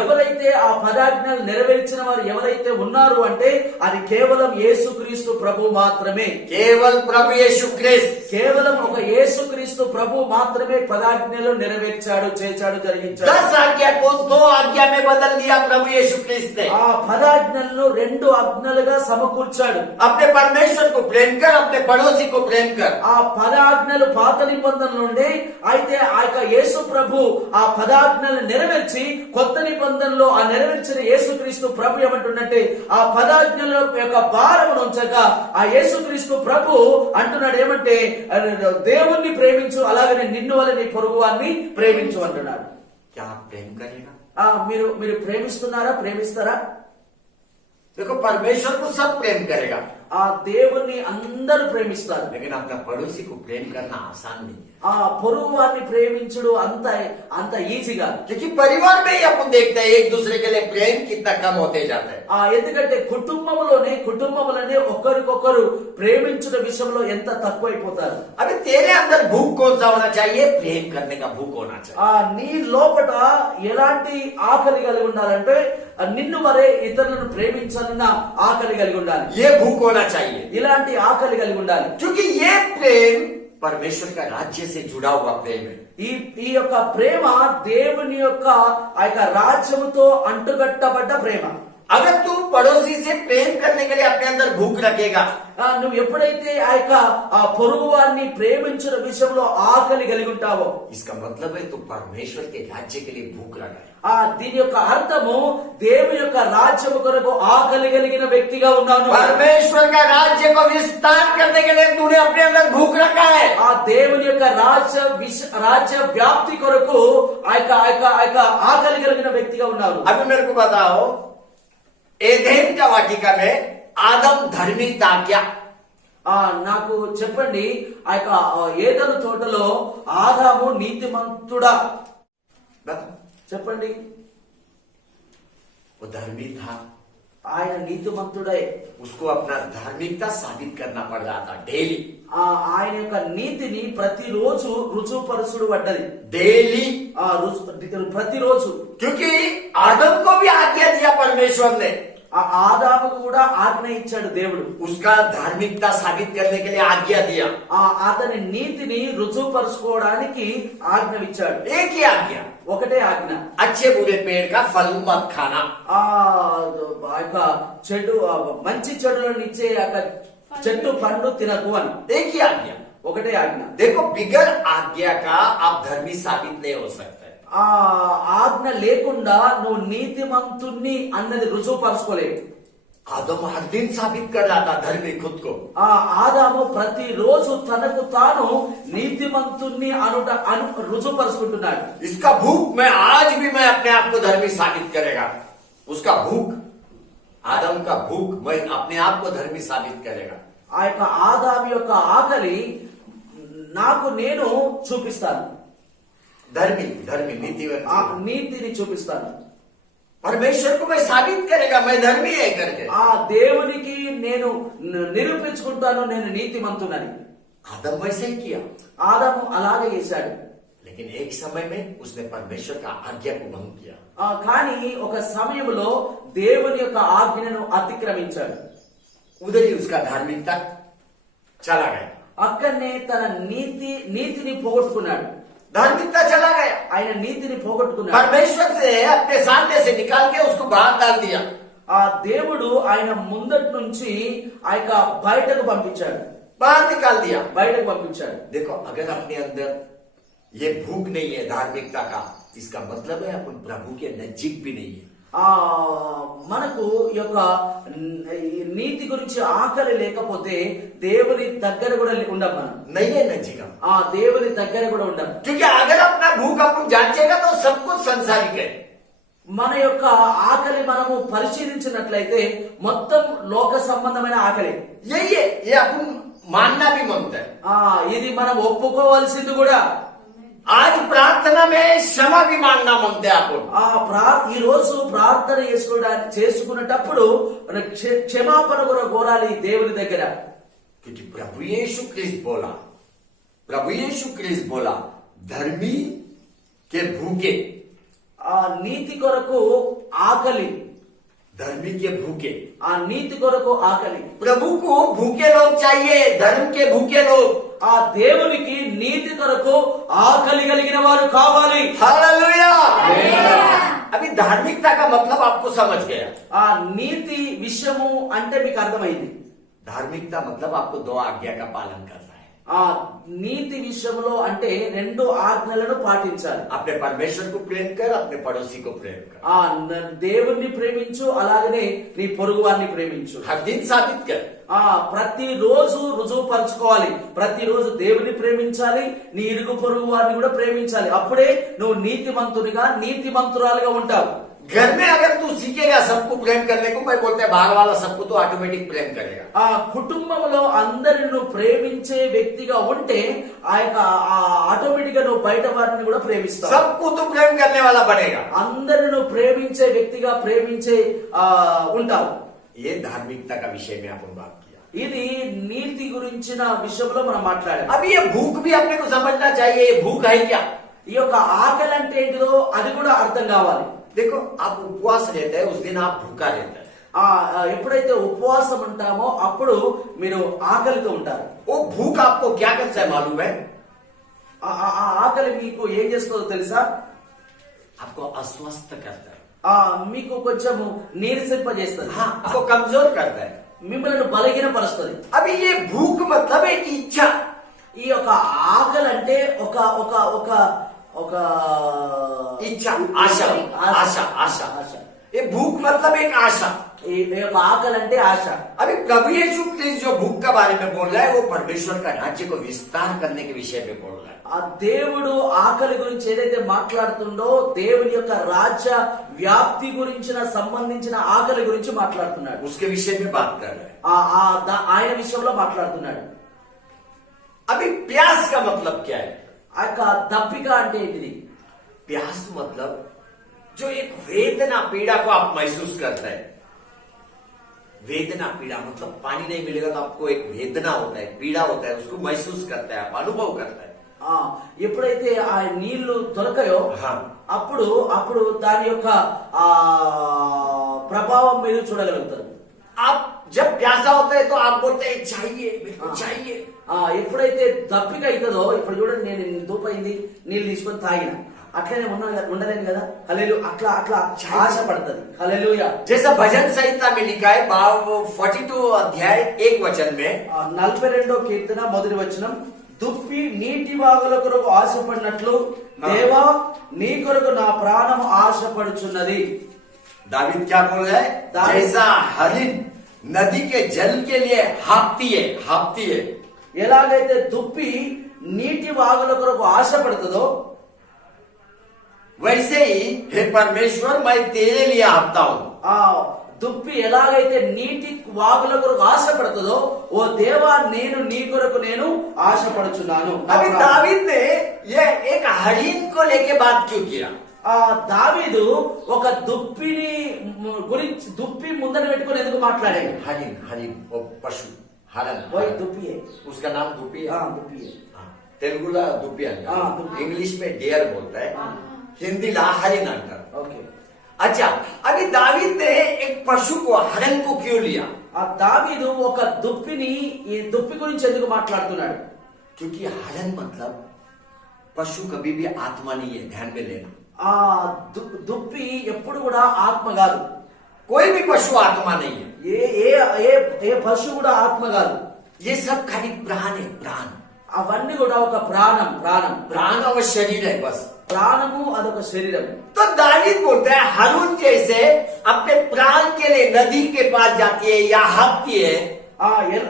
ఎవరైతే ఆ 10 ఆజ్ఞలు నెరవేర్చిన వారు ఎవరైతే ఉన్నారు అంటే అది కేవలం యేసుక్రీస్తు ప్రభు మాత్రమే. केवल प्रभु यीशु क्रिस्त। కేవలం ఒక యేసుక్రీస్తు ప్రభు మాత్రమే 10 ఆజ్ఞలు నెరవేర్చాడు, చేశాడు, జరిగించాడు. 10 आज्ञा को 2 आज्ञा में बदल दिया प्रभु यीशु क्रिस्त ने। ఆ 10 ఆజ్ఞలను 2 ఆజ్ఞలుగా సమకూర్చాడు. अपने परमेश्वर को प्रेम कर, अपने पड़ोसी को प्रेम कर। ఆ 10 ఆజ్ఞలు పాత నిబంధన నుండి అయితే ఆ యొక్క యేసు ప్రభు ఆ 10 ఆజ్ఞలను నెరవేర్చి కొత్త నిబంధనలో ఆ నెరవేర్చిన యేసుక్రీస్తు ప్రభు ఏమంటున్నట్టే ఆ 10 ఆజ్ఞల యొక్క భారమును ఉంచగా ఆ యేసుక్రీస్తు ప్రభు అంటున్నాడు ఏమంటే దేవుణ్ణి ప్రేమించు, అలాగనే నిన్ను వలె నీ పొరుగు వారిని ప్రేమించు అంటున్నాడు. क्या आप प्रेम करेगा? మీరు ప్రేమిస్తున్నారా, ప్రేమిస్తారా? देखो परमेश्वर को सब प्रेम करेगा, ఆ దేవుణ్ణి అందరూ ప్రేమిస్తారు. लेकिन अपना पड़ोसी को प्रेम करना आसान नहीं है। ఆ పొరుగు వారిని ప్రేమించడు అంత ఈజీగా. क्योंकि परिवार में ही अपन देखते हैं एक दूसरे के लिए प्रेम कितना कम होते जाता है। ఎందుకంటే కుటుంబములనే ఒకరికొకరు ప్రేమించుట విషయంలో ఎంత తక్కువైపోతారు. अभी तेरे अंदर भूख कौन सा होना चाहिए? प्रेम करने का भूख होना चाहिए। నీ లోపట ఎలాంటి ఆకలి కలిగి ఉండాలంటే నిన్ను వరే ఇతరులను ప్రేమించాలన్న ఆకలి కలిగి ఉండాలి. ये भूख होना चाहिए, ఇలాంటి ఆకలి కలిగి ఉండాలి. क्योंकि ये प्रेम परमेश्वर का राज्य से जुड़ा हुआ प्रेम है। ఈ యొక్క ప్రేమ దేవుని యొక్క ఆ యొక్క రాజ్యముతో అంటుగట్టబడ్డ ప్రేమ. अगर तू पड़ोसी से प्रेम करने के लिए अपने अंदर भूख रखेगा, నువ్వు ఎప్పుడైతే ఆ యొక్క పొరుగు వారిని ప్రేమించిన విషయంలో ఆకలి కలిగి ఉంటావో इसका मतलब है तू परमेश्वर के राज्य के लिए भूख रखा है। దీని యొక్క అర్థము దేవుని యొక్క రాజ్యము కొరకు ఆకలి కలిగిన వ్యక్తిగా ఉన్నాను. परमेश्वर का राज्य को विस्तार करने के लिए तूने अपने अंदर भूख रखा है। ఆ దేవుని యొక్క రాజ్య వ్యాప్తి కొరకు ఆ యొక్క ఆకలి కలిగిన వ్యక్తిగా ఉన్నాను. अभी मेरे को बताओ, एदेन का वाटिका में आदम धर्मी था क्या? నాకు చెప్పండి, ఆ యొక్క ఏదెను తోటలో ఆదాము నీతిమంతుడా? చెప్పండి. वो धर्मी था, ఆయన నీతిమంతుడే. उसको अपना धार्मिकता साबित करना पड़ रहा था डेली। ఆయన యొక్క నీతిని ప్రతిరోజు రుజువుపరచుడు పడ్డది. डेली, ప్రతిరోజు. क्योंकि आदम को भी आज्ञा दिया परमेश्वर ने, ఆదాముకు కూడా ఆజ్ఞ ఇచ్చాడు దేవుడు. उसका धार्मिकता साबित करने के लिए आज्ञा दिया। అతని నీతిని రుజువుపరచుకోవడానికి ఆజ్ఞ ఇచ్చాడు. एक ही आज्ञा, ఒకటే ఆజ్ఞ, अच्छे बुरे पेड़ का फल मत खाना। ఆ యొక్క చెడు మంచి చెడులను ఇచ్చే చెట్టు పండు తినకు అని. एक ही आज्ञा। ఒకటే ఆజ్ఞ. देखो बिगर आज्ञा का आप धर्मी साबित नहीं हो सकते। ఆ ఆజ్ఞ లేకుండా నువ్వు నీతిమంతుణ్ణి అన్నది రుజువుపరచుకోలేవు. आदम हर दिन साबित कर रहा था धर्मी खुद को। ఆ ఆదాము ప్రతిరోజు తనకు తాను నీతిమంతుణ్ణి రుజువుపరుచుకుంటున్నాడు. इसका भूख मैं आज भी मैं अपने आप को धर्मी साबित करेगा। उसका भूख, आदम का भूख मैं अपने आप को धर्मी साबित करेगा। ఆ యొక్క ఆదాము యొక్క ఆకలి నాకు నేను చూపిస్తాను, धर्मी धर्मी नीतिवत ఆ నీతిని చూపిస్తాను. परमेश्वर को मैं साबित करेगा मैं धर्मी है करके। ఆ దేవునికి నేను నిరూపించుకుంటాను నేను నీతిమంతునని. आदम वैसे ही किया, ఆదాము అలాగే చేశాడు. लेकिन एक समय में उसने परमेश्वर का आज्ञा को भंग किया। కానీ ఒక సమయంలో దేవుని యొక్క ఆజ్ఞను అతిక్రమించాడు. उधर ही उसका धार्मिकता चला गया, అక్కడనే తన నీతిని పోగొట్టుకున్నాడు. धार्मिकता चला गया। ఆయన నీతిని పోగొట్టుకున్నాడు. परमेश्वर से अपने सामने से निकाल के उसको बाहर डाल दिया। ఆ దేవుడు ఆయన ముందటి నుంచి ఆ యొక్క బయటకు పంపించాడు, बाहर निकाल दिया। బయటకు పంపించాడు. देखो अगर अपने अंदर ये भूख नहीं है धार्मिकता का, इसका मतलब है अपन प्रभु के नजदीक भी नहीं है। ఆ మనకు ఈ యొక్క నీతి గురించి ఆకలి లేకపోతే దేవుని దగ్గర కూడా ఉండం, మనం नहीं है नजदीक हम। ఆ దేవుని దగ్గర కూడా ఉండం. क्योंकि अगर अपना भूख अपन जांचेगा तो सब कुछ संसारिक है। మన యొక్క ఆకలి మనము పరిశీలించినట్లయితే మొత్తం లోక సంబంధమైన ఆకలి. यही है, ये अपन मानना भी मांगता है। ఇది మనం ఒప్పుకోవాల్సింది కూడా. आज प्रार्थना में क्षमा भी मांगना मांगते हैं अपन। ఈ రోజు ప్రార్థన చేసుకునేటప్పుడు క్షమాపణ కూడా కోరాలి దేవుని దగ్గర. क्योंकि प्रभु यीशु ख्रिस्त बोला धर्मी के भूखे, నీతి కొరకు ఆకలి, धर्मी के भूखे। ఆ నీతి కొరకు ఆకలి. प्रभु को भूखे लोग चाहिए, धर्म के भूखे लोग। ఆ దేవునికి నీతి కొరకు ఆకలి కలిగిన వారు కావాలి. हालेलुया। अभी धार्मिकता का मतलब आपको समझ गया। ఆ నీతి విషయము అంటే మీకు అర్థమైంది. धार्मिकता मतलब आपको 2 आज्ञा का पालन करना है। ఆ నీతి విషయంలో అంటే 2 ఆజ్ఞలను పాటించాలి. अपने परमेश्वर को प्रेम कर, अपने पड़ोसी को प्रेम कर। దేవుణ్ణి ప్రేమించు, అలాగనే నీ పొరుగు వారిని ప్రేమించు. हर दिन साबित कर। ప్రతిరోజు రుజువుపరచుకోవాలి. ప్రతిరోజు దేవుని ప్రేమించాలి, నీ ఇరుగు పొరుగు వారిని కూడా ప్రేమించాలి. అప్పుడే నువ్వు నీతిమంతునిగా నీతిమంతురాలుగా ఉంటావు. घर में अगर तू सीखेगा सबको प्रेम करने को, मैं बोलते हैं बाहर वाला सबको तो ऑटोमेटिक प्रेम करेगा। కుటుంబంలో అందరిని నువ్వు ప్రేమించే వ్యక్తిగా ఉంటే ఆ యొక్క ఆటోమేటిక్ గా నువ్వు బయట వారిని కూడా ప్రేమిస్తావు. सबको तो प्रेम करने वाला बनेगा। అందరిని నువ్వు ప్రేమించే వ్యక్తిగా ప్రేమించే ఉంటావు. ये धार्मिकता का विषय में अपन बात किया। ఇది నీతి గురించిన విషయంలో మనం మాట్లాడాం. अभी ये भूख भी अपने को समझना चाहिए, ये भूख है क्या। ఈ యొక్క ఆకలి అంటే ఏంటిదో అది కూడా అర్థం కావాలి. देखो आप उपवास रहते हैं, उस दिन आप भूखा रहते हैं। ఎప్పుడైతే ఉపవాసం ఉంటామో అప్పుడు మీరు ఆకలితో ఉంటారు. वो भूख आपको क्या करता है मालूम है? ఆకలి మీకు ఏం చేస్తుందో తెలుసా? आपको अस्वस्थ करता है, మీకు కొంచెం నీరసింపజేస్తుంది. हाँ आपको कमजोर करता है, మిమ్మల్ని బలహీనపరుస్తుంది. अभी ये भूख मतलब एक इच्छा। ఈ యొక్క ఆకలి అంటే ఒక ఒక ఒక ఒక इच्छा, आशा, आशा, आशा। ఆశ. ये भूख मतलब एक आशा। ఈ యొక్క ఆకలి అంటే ఆశ. अभी प्रभु यीशु ख्रिस्त जो भूख के बारे में बोल रहा है, वो परमेश्वर का राज्य को विस्तार करने के विषय में बोल रहा है। ఆ దేవుడు ఆకలి గురించి ఏదైతే మాట్లాడుతుండో దేవుని యొక్క రాజ్య వ్యాప్తి గురించిన సంబంధించిన ఆకలి గురించి మాట్లాడుతున్నాడు. उसके विषय में बात कर रहा है। ఆయన విషయంలో మాట్లాడుతున్నాడు. अभी प्यास का मतलब क्या है? ఆ యొక్క దప్పిక అంటే ఏంటిది? प्यास मतलब जो एक वेदना पीड़ा को आप महसूस करते हैं। वेदना पीड़ा मतलब पानी नहीं मिलेगा तो आपको एक वेदना होता है, पीड़ा होता है, उसको महसूस करता है, आप अनुभव करता है। ఎప్పుడైతే ఆ నీళ్లు దొరకయో అప్పుడు అప్పుడు దాని యొక్క ప్రభావం మీరు చూడగలుగుతారు. आप जब प्यासा होता है तो आप बोलते हैं चाहिए, मेरे को चाहिए। ఎప్పుడైతే దప్పిక అవుతుందో, ఇప్పుడు చూడండి నేను దూపైంది నీళ్ళు తీసుకొని తాగిన, అట్లనే ఉండలేను కదా. హల్లెలూయా. అట్లా అట్లా ఆశ పడుతుంది. హల్లెలూయా. जैसा भजन संहिता में लिखा है 42 अध्याय 1 वचन में, 42వ కీర్తన మొదటి వచనం, దుప్పి నీటి వాగుల కొరకు ఆశపడినట్లు దేవా నీ కొరకు నా ప్రాణం ఆశపడుచున్నది. दावीद क्या बोल रहा है? दावीद- जैसा हरिण नदी के जल के लिए हाँफती है ఎలాగైతే దుప్పి నీటి వాగుల కొరకు ఆశపడుతుందో वैसे ही हे परमेश्वर मैं तेरे लिए हाँफता हूँ. ఆ దుప్పి ఎలాగైతే నీటి వాగుల కొరకు ఆశపడుతుందో ఓ దేవా నేను నీ కొరకు నేను ఆశపడుచున్నాను. अभी दावीद ने ये एक हरिण को लेके बात क्यों किया? ఆ దావీదు ఒక దుప్పిని గురించి దుప్పి ముందర పెట్టుకొని ఎందుకు మాట్లాడాడు? हरिण वो पशु हरण वही दुप्पी है. उसका नाम दुपी है. हाँ, दुप्पी है. तेलुगुला दुपी हाँ, दुप्पी. इंग्लिश में डियर बोलता है, हिंदी ला हरिण अंटर. ఓకే. अच्छा, अभी दावीद ने एक पशु को हरण को क्यों लिया? ఆ దావీదు ఒక దుప్పిని ఈ దుప్పి గురించి ఎందుకు మాట్లాడుతున్నాడు? क्योंकि हरण मतलब पशु कभी भी आत्मा नहीं है, ध्यान में लेना. ఆ దుప్పి ఎప్పుడు కూడా ఆత్మ కాదు. कोई भी पशु आत्मा नहीं है. ఏ ఏ ఏ ఏ పశువు కూడా ఆత్మ కాదు. ये सब खाली प्राण है, प्राण. అవన్నీ కూడా ఒక ప్రాణం. प्राण और शरीर है बस. ప్రాణము అదొక శరీరం. तो दावीद बोलता है हरून जैसे अपने प्राण के लिए नदी के पास जाती है या हाँफती है,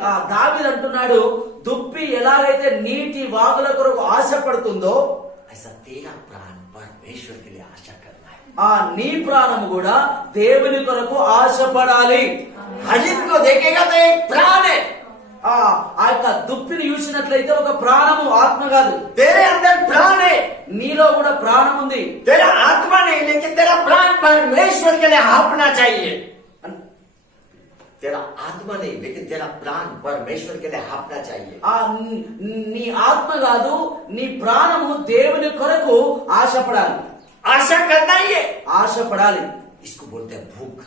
ఆ దావీదు అంటున్నాడు దుప్పి ఎలాగైతే నీటి వాగుల కొరకు ఆశపడుతుందో ऐसा तेरा प्राण परमेश्वर के लिए आशा करना है. ఆ నీ ప్రాణము కూడా దేవుని కొరకు ఆశపడాలి. हरिण को देखेगा तो एक प्राण है. ఆ యొక్క దుప్పిని చూసినట్లయితే ఒక ప్రాణము, ఆత్మ కాదు. तेरे अंदर प्राण है. నీలో కూడా ప్రాణం ఉంది. तेरा आत्मा नहीं, लेकिन तेरा प्राण परमेश्वर के लिए हाँफना चाहिए. तेरा आत्मा नहीं, लेकिन तेरा प्राण परमेश्वर के लिए हाँफना चाहिए. ఆ నీ ఆత్మ కాదు, నీ ప్రాణము దేవుని కొరకు ఆశపడాలి. आशा करना ही है. ఆశపడాలి. इसको बोलते हैं भूख.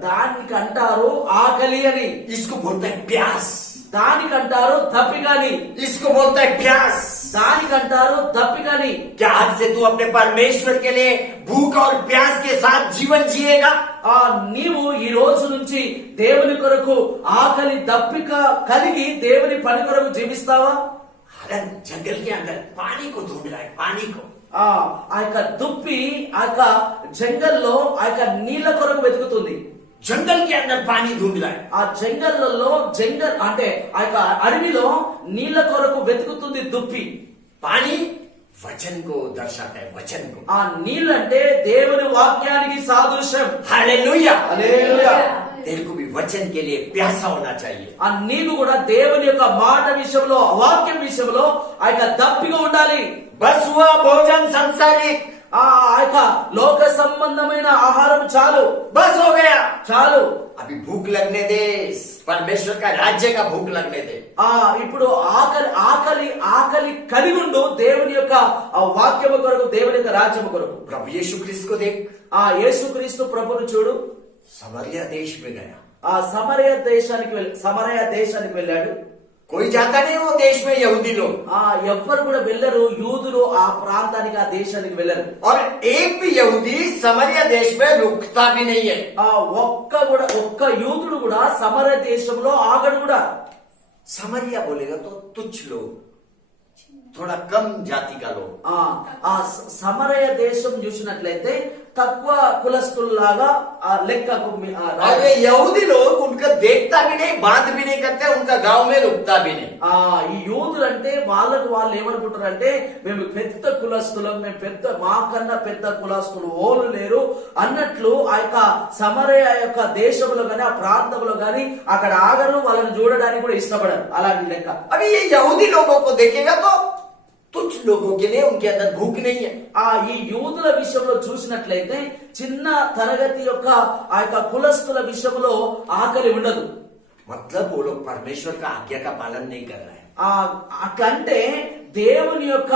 దానికి అంటారు ఆకలి అని. इसको बोलते हैं प्यास. దానికంటారు దప్పికని. इसको बोलते हैं प्यास. దానికంటారు దప్పికని. क्या आज से तू अपने परमेश्वर के लिए भूख और प्यास के साथ जीवन जिएगा? నీవు ఈ రోజు నుంచి దేవుని కొరకు ఆకలి దప్పిక కలిగి దేవుని పని కొరకు జీవిస్తావా? हरन जंगल के अंदर पानी को ढूंढ रहा है, पानी को. ఆ యొక్క దుప్పి ఆ యొక్క జంగల్లో ఆ యొక్క నీళ్ళ కొరకు వెతుకుతుంది. जंगल के अंदर पानी ढूंढ रहा है. ఆ జంగల్లో అంటే ఆ యొక్క అడవిలో నీళ్ళ కొరకు వెతుకుతుంది దుప్పి. पानी वचन को दर्शाता है, वचन को. ఆ నీళ్ళంటే దేవుని వాక్యానికి సాదృశ్యం. हालेलुया. హల్లెలూయా. तेरे को भी वचन के लिए प्यासा होना चाहिए. ఆ నీవు కూడా దేవుని యొక్క మాట విషయంలో, వాక్యం విషయంలో ఆ యొక్క దప్పిగా ఉండాలి. बस हुआ भोजन संसारिक, ఆ యొక్క లోక సంబంధమైన ఆహారం చాలు, बस हो गया. చాలు. अभी भूख लगने दे, परमेश्वर का राज्य का भूख लगने दे. ఇప్పుడు ఆకలి కలిగి ఉండు దేవుని యొక్క వాక్యము కొరకు, దేవుని యొక్క రాజ్యము కొరకు. प्रभु यीशु ख्रिस्त को देख. ఆ యేసుక్రీస్తు ప్రభువును చూడు. समरिया देश में गया. ఆ సమరయ దేశానికి వెళ్ళాడు. कोई जाता नहीं वो देश में, यहूदी लोग. ఎవ్వరు కూడా వెళ్ళరు, యూదులు ఆ ప్రాంతానికి, ఆ దేశానికి వెళ్ళరు. और एक भी यहूदी समरिया देश में रुकता भी नहीं है. ఒక్క యూదుడు కూడా సమరయ దేశంలో ఆగడు కూడా. समरिया बोलेगा तो तुच्छ लोग, थोड़ा कम जाति का लोग. ఆ సమరయ దేశం చూసినట్లయితే తక్కువ కులస్తుల్లాగా లెక్కకు और ये यहूदी लोग उनका देखता भी नहीं, बात भी नहीं करते, उनका गांव में रुकता भी नहीं. ఈ యూదులు అంటే వాళ్ళు ఏమనుకుంటారంటే మేము పెద్ద కులస్తులం, మేము మాకన్నా పెద్ద కులస్తులు ఓలు లేరు అన్నట్లు ఆ యొక్క సమరయ యొక్క దేశంలో గాని, ఆ ప్రాంతంలో గాని అక్కడ ఆగరు, వాళ్ళని చూడడానికి కూడా ఇష్టపడరు. అలాంటి లెక్క. अभी ये यहूदी लोगों को देखेगा तो तुच्छ लोगों के लिए उनके अंदर भूख नहीं है. ఈ యూదుల విషయంలో చూసినట్లయితే చిన్న తరగతి యొక్క ఆ యొక్క కులస్తుల విషయంలో ఆకలి ఉండదు. मतलब वो लोग परमेश्वर का आज्ञा का पालन नहीं कर रहे हैं. అట్లంటే దేవుని యొక్క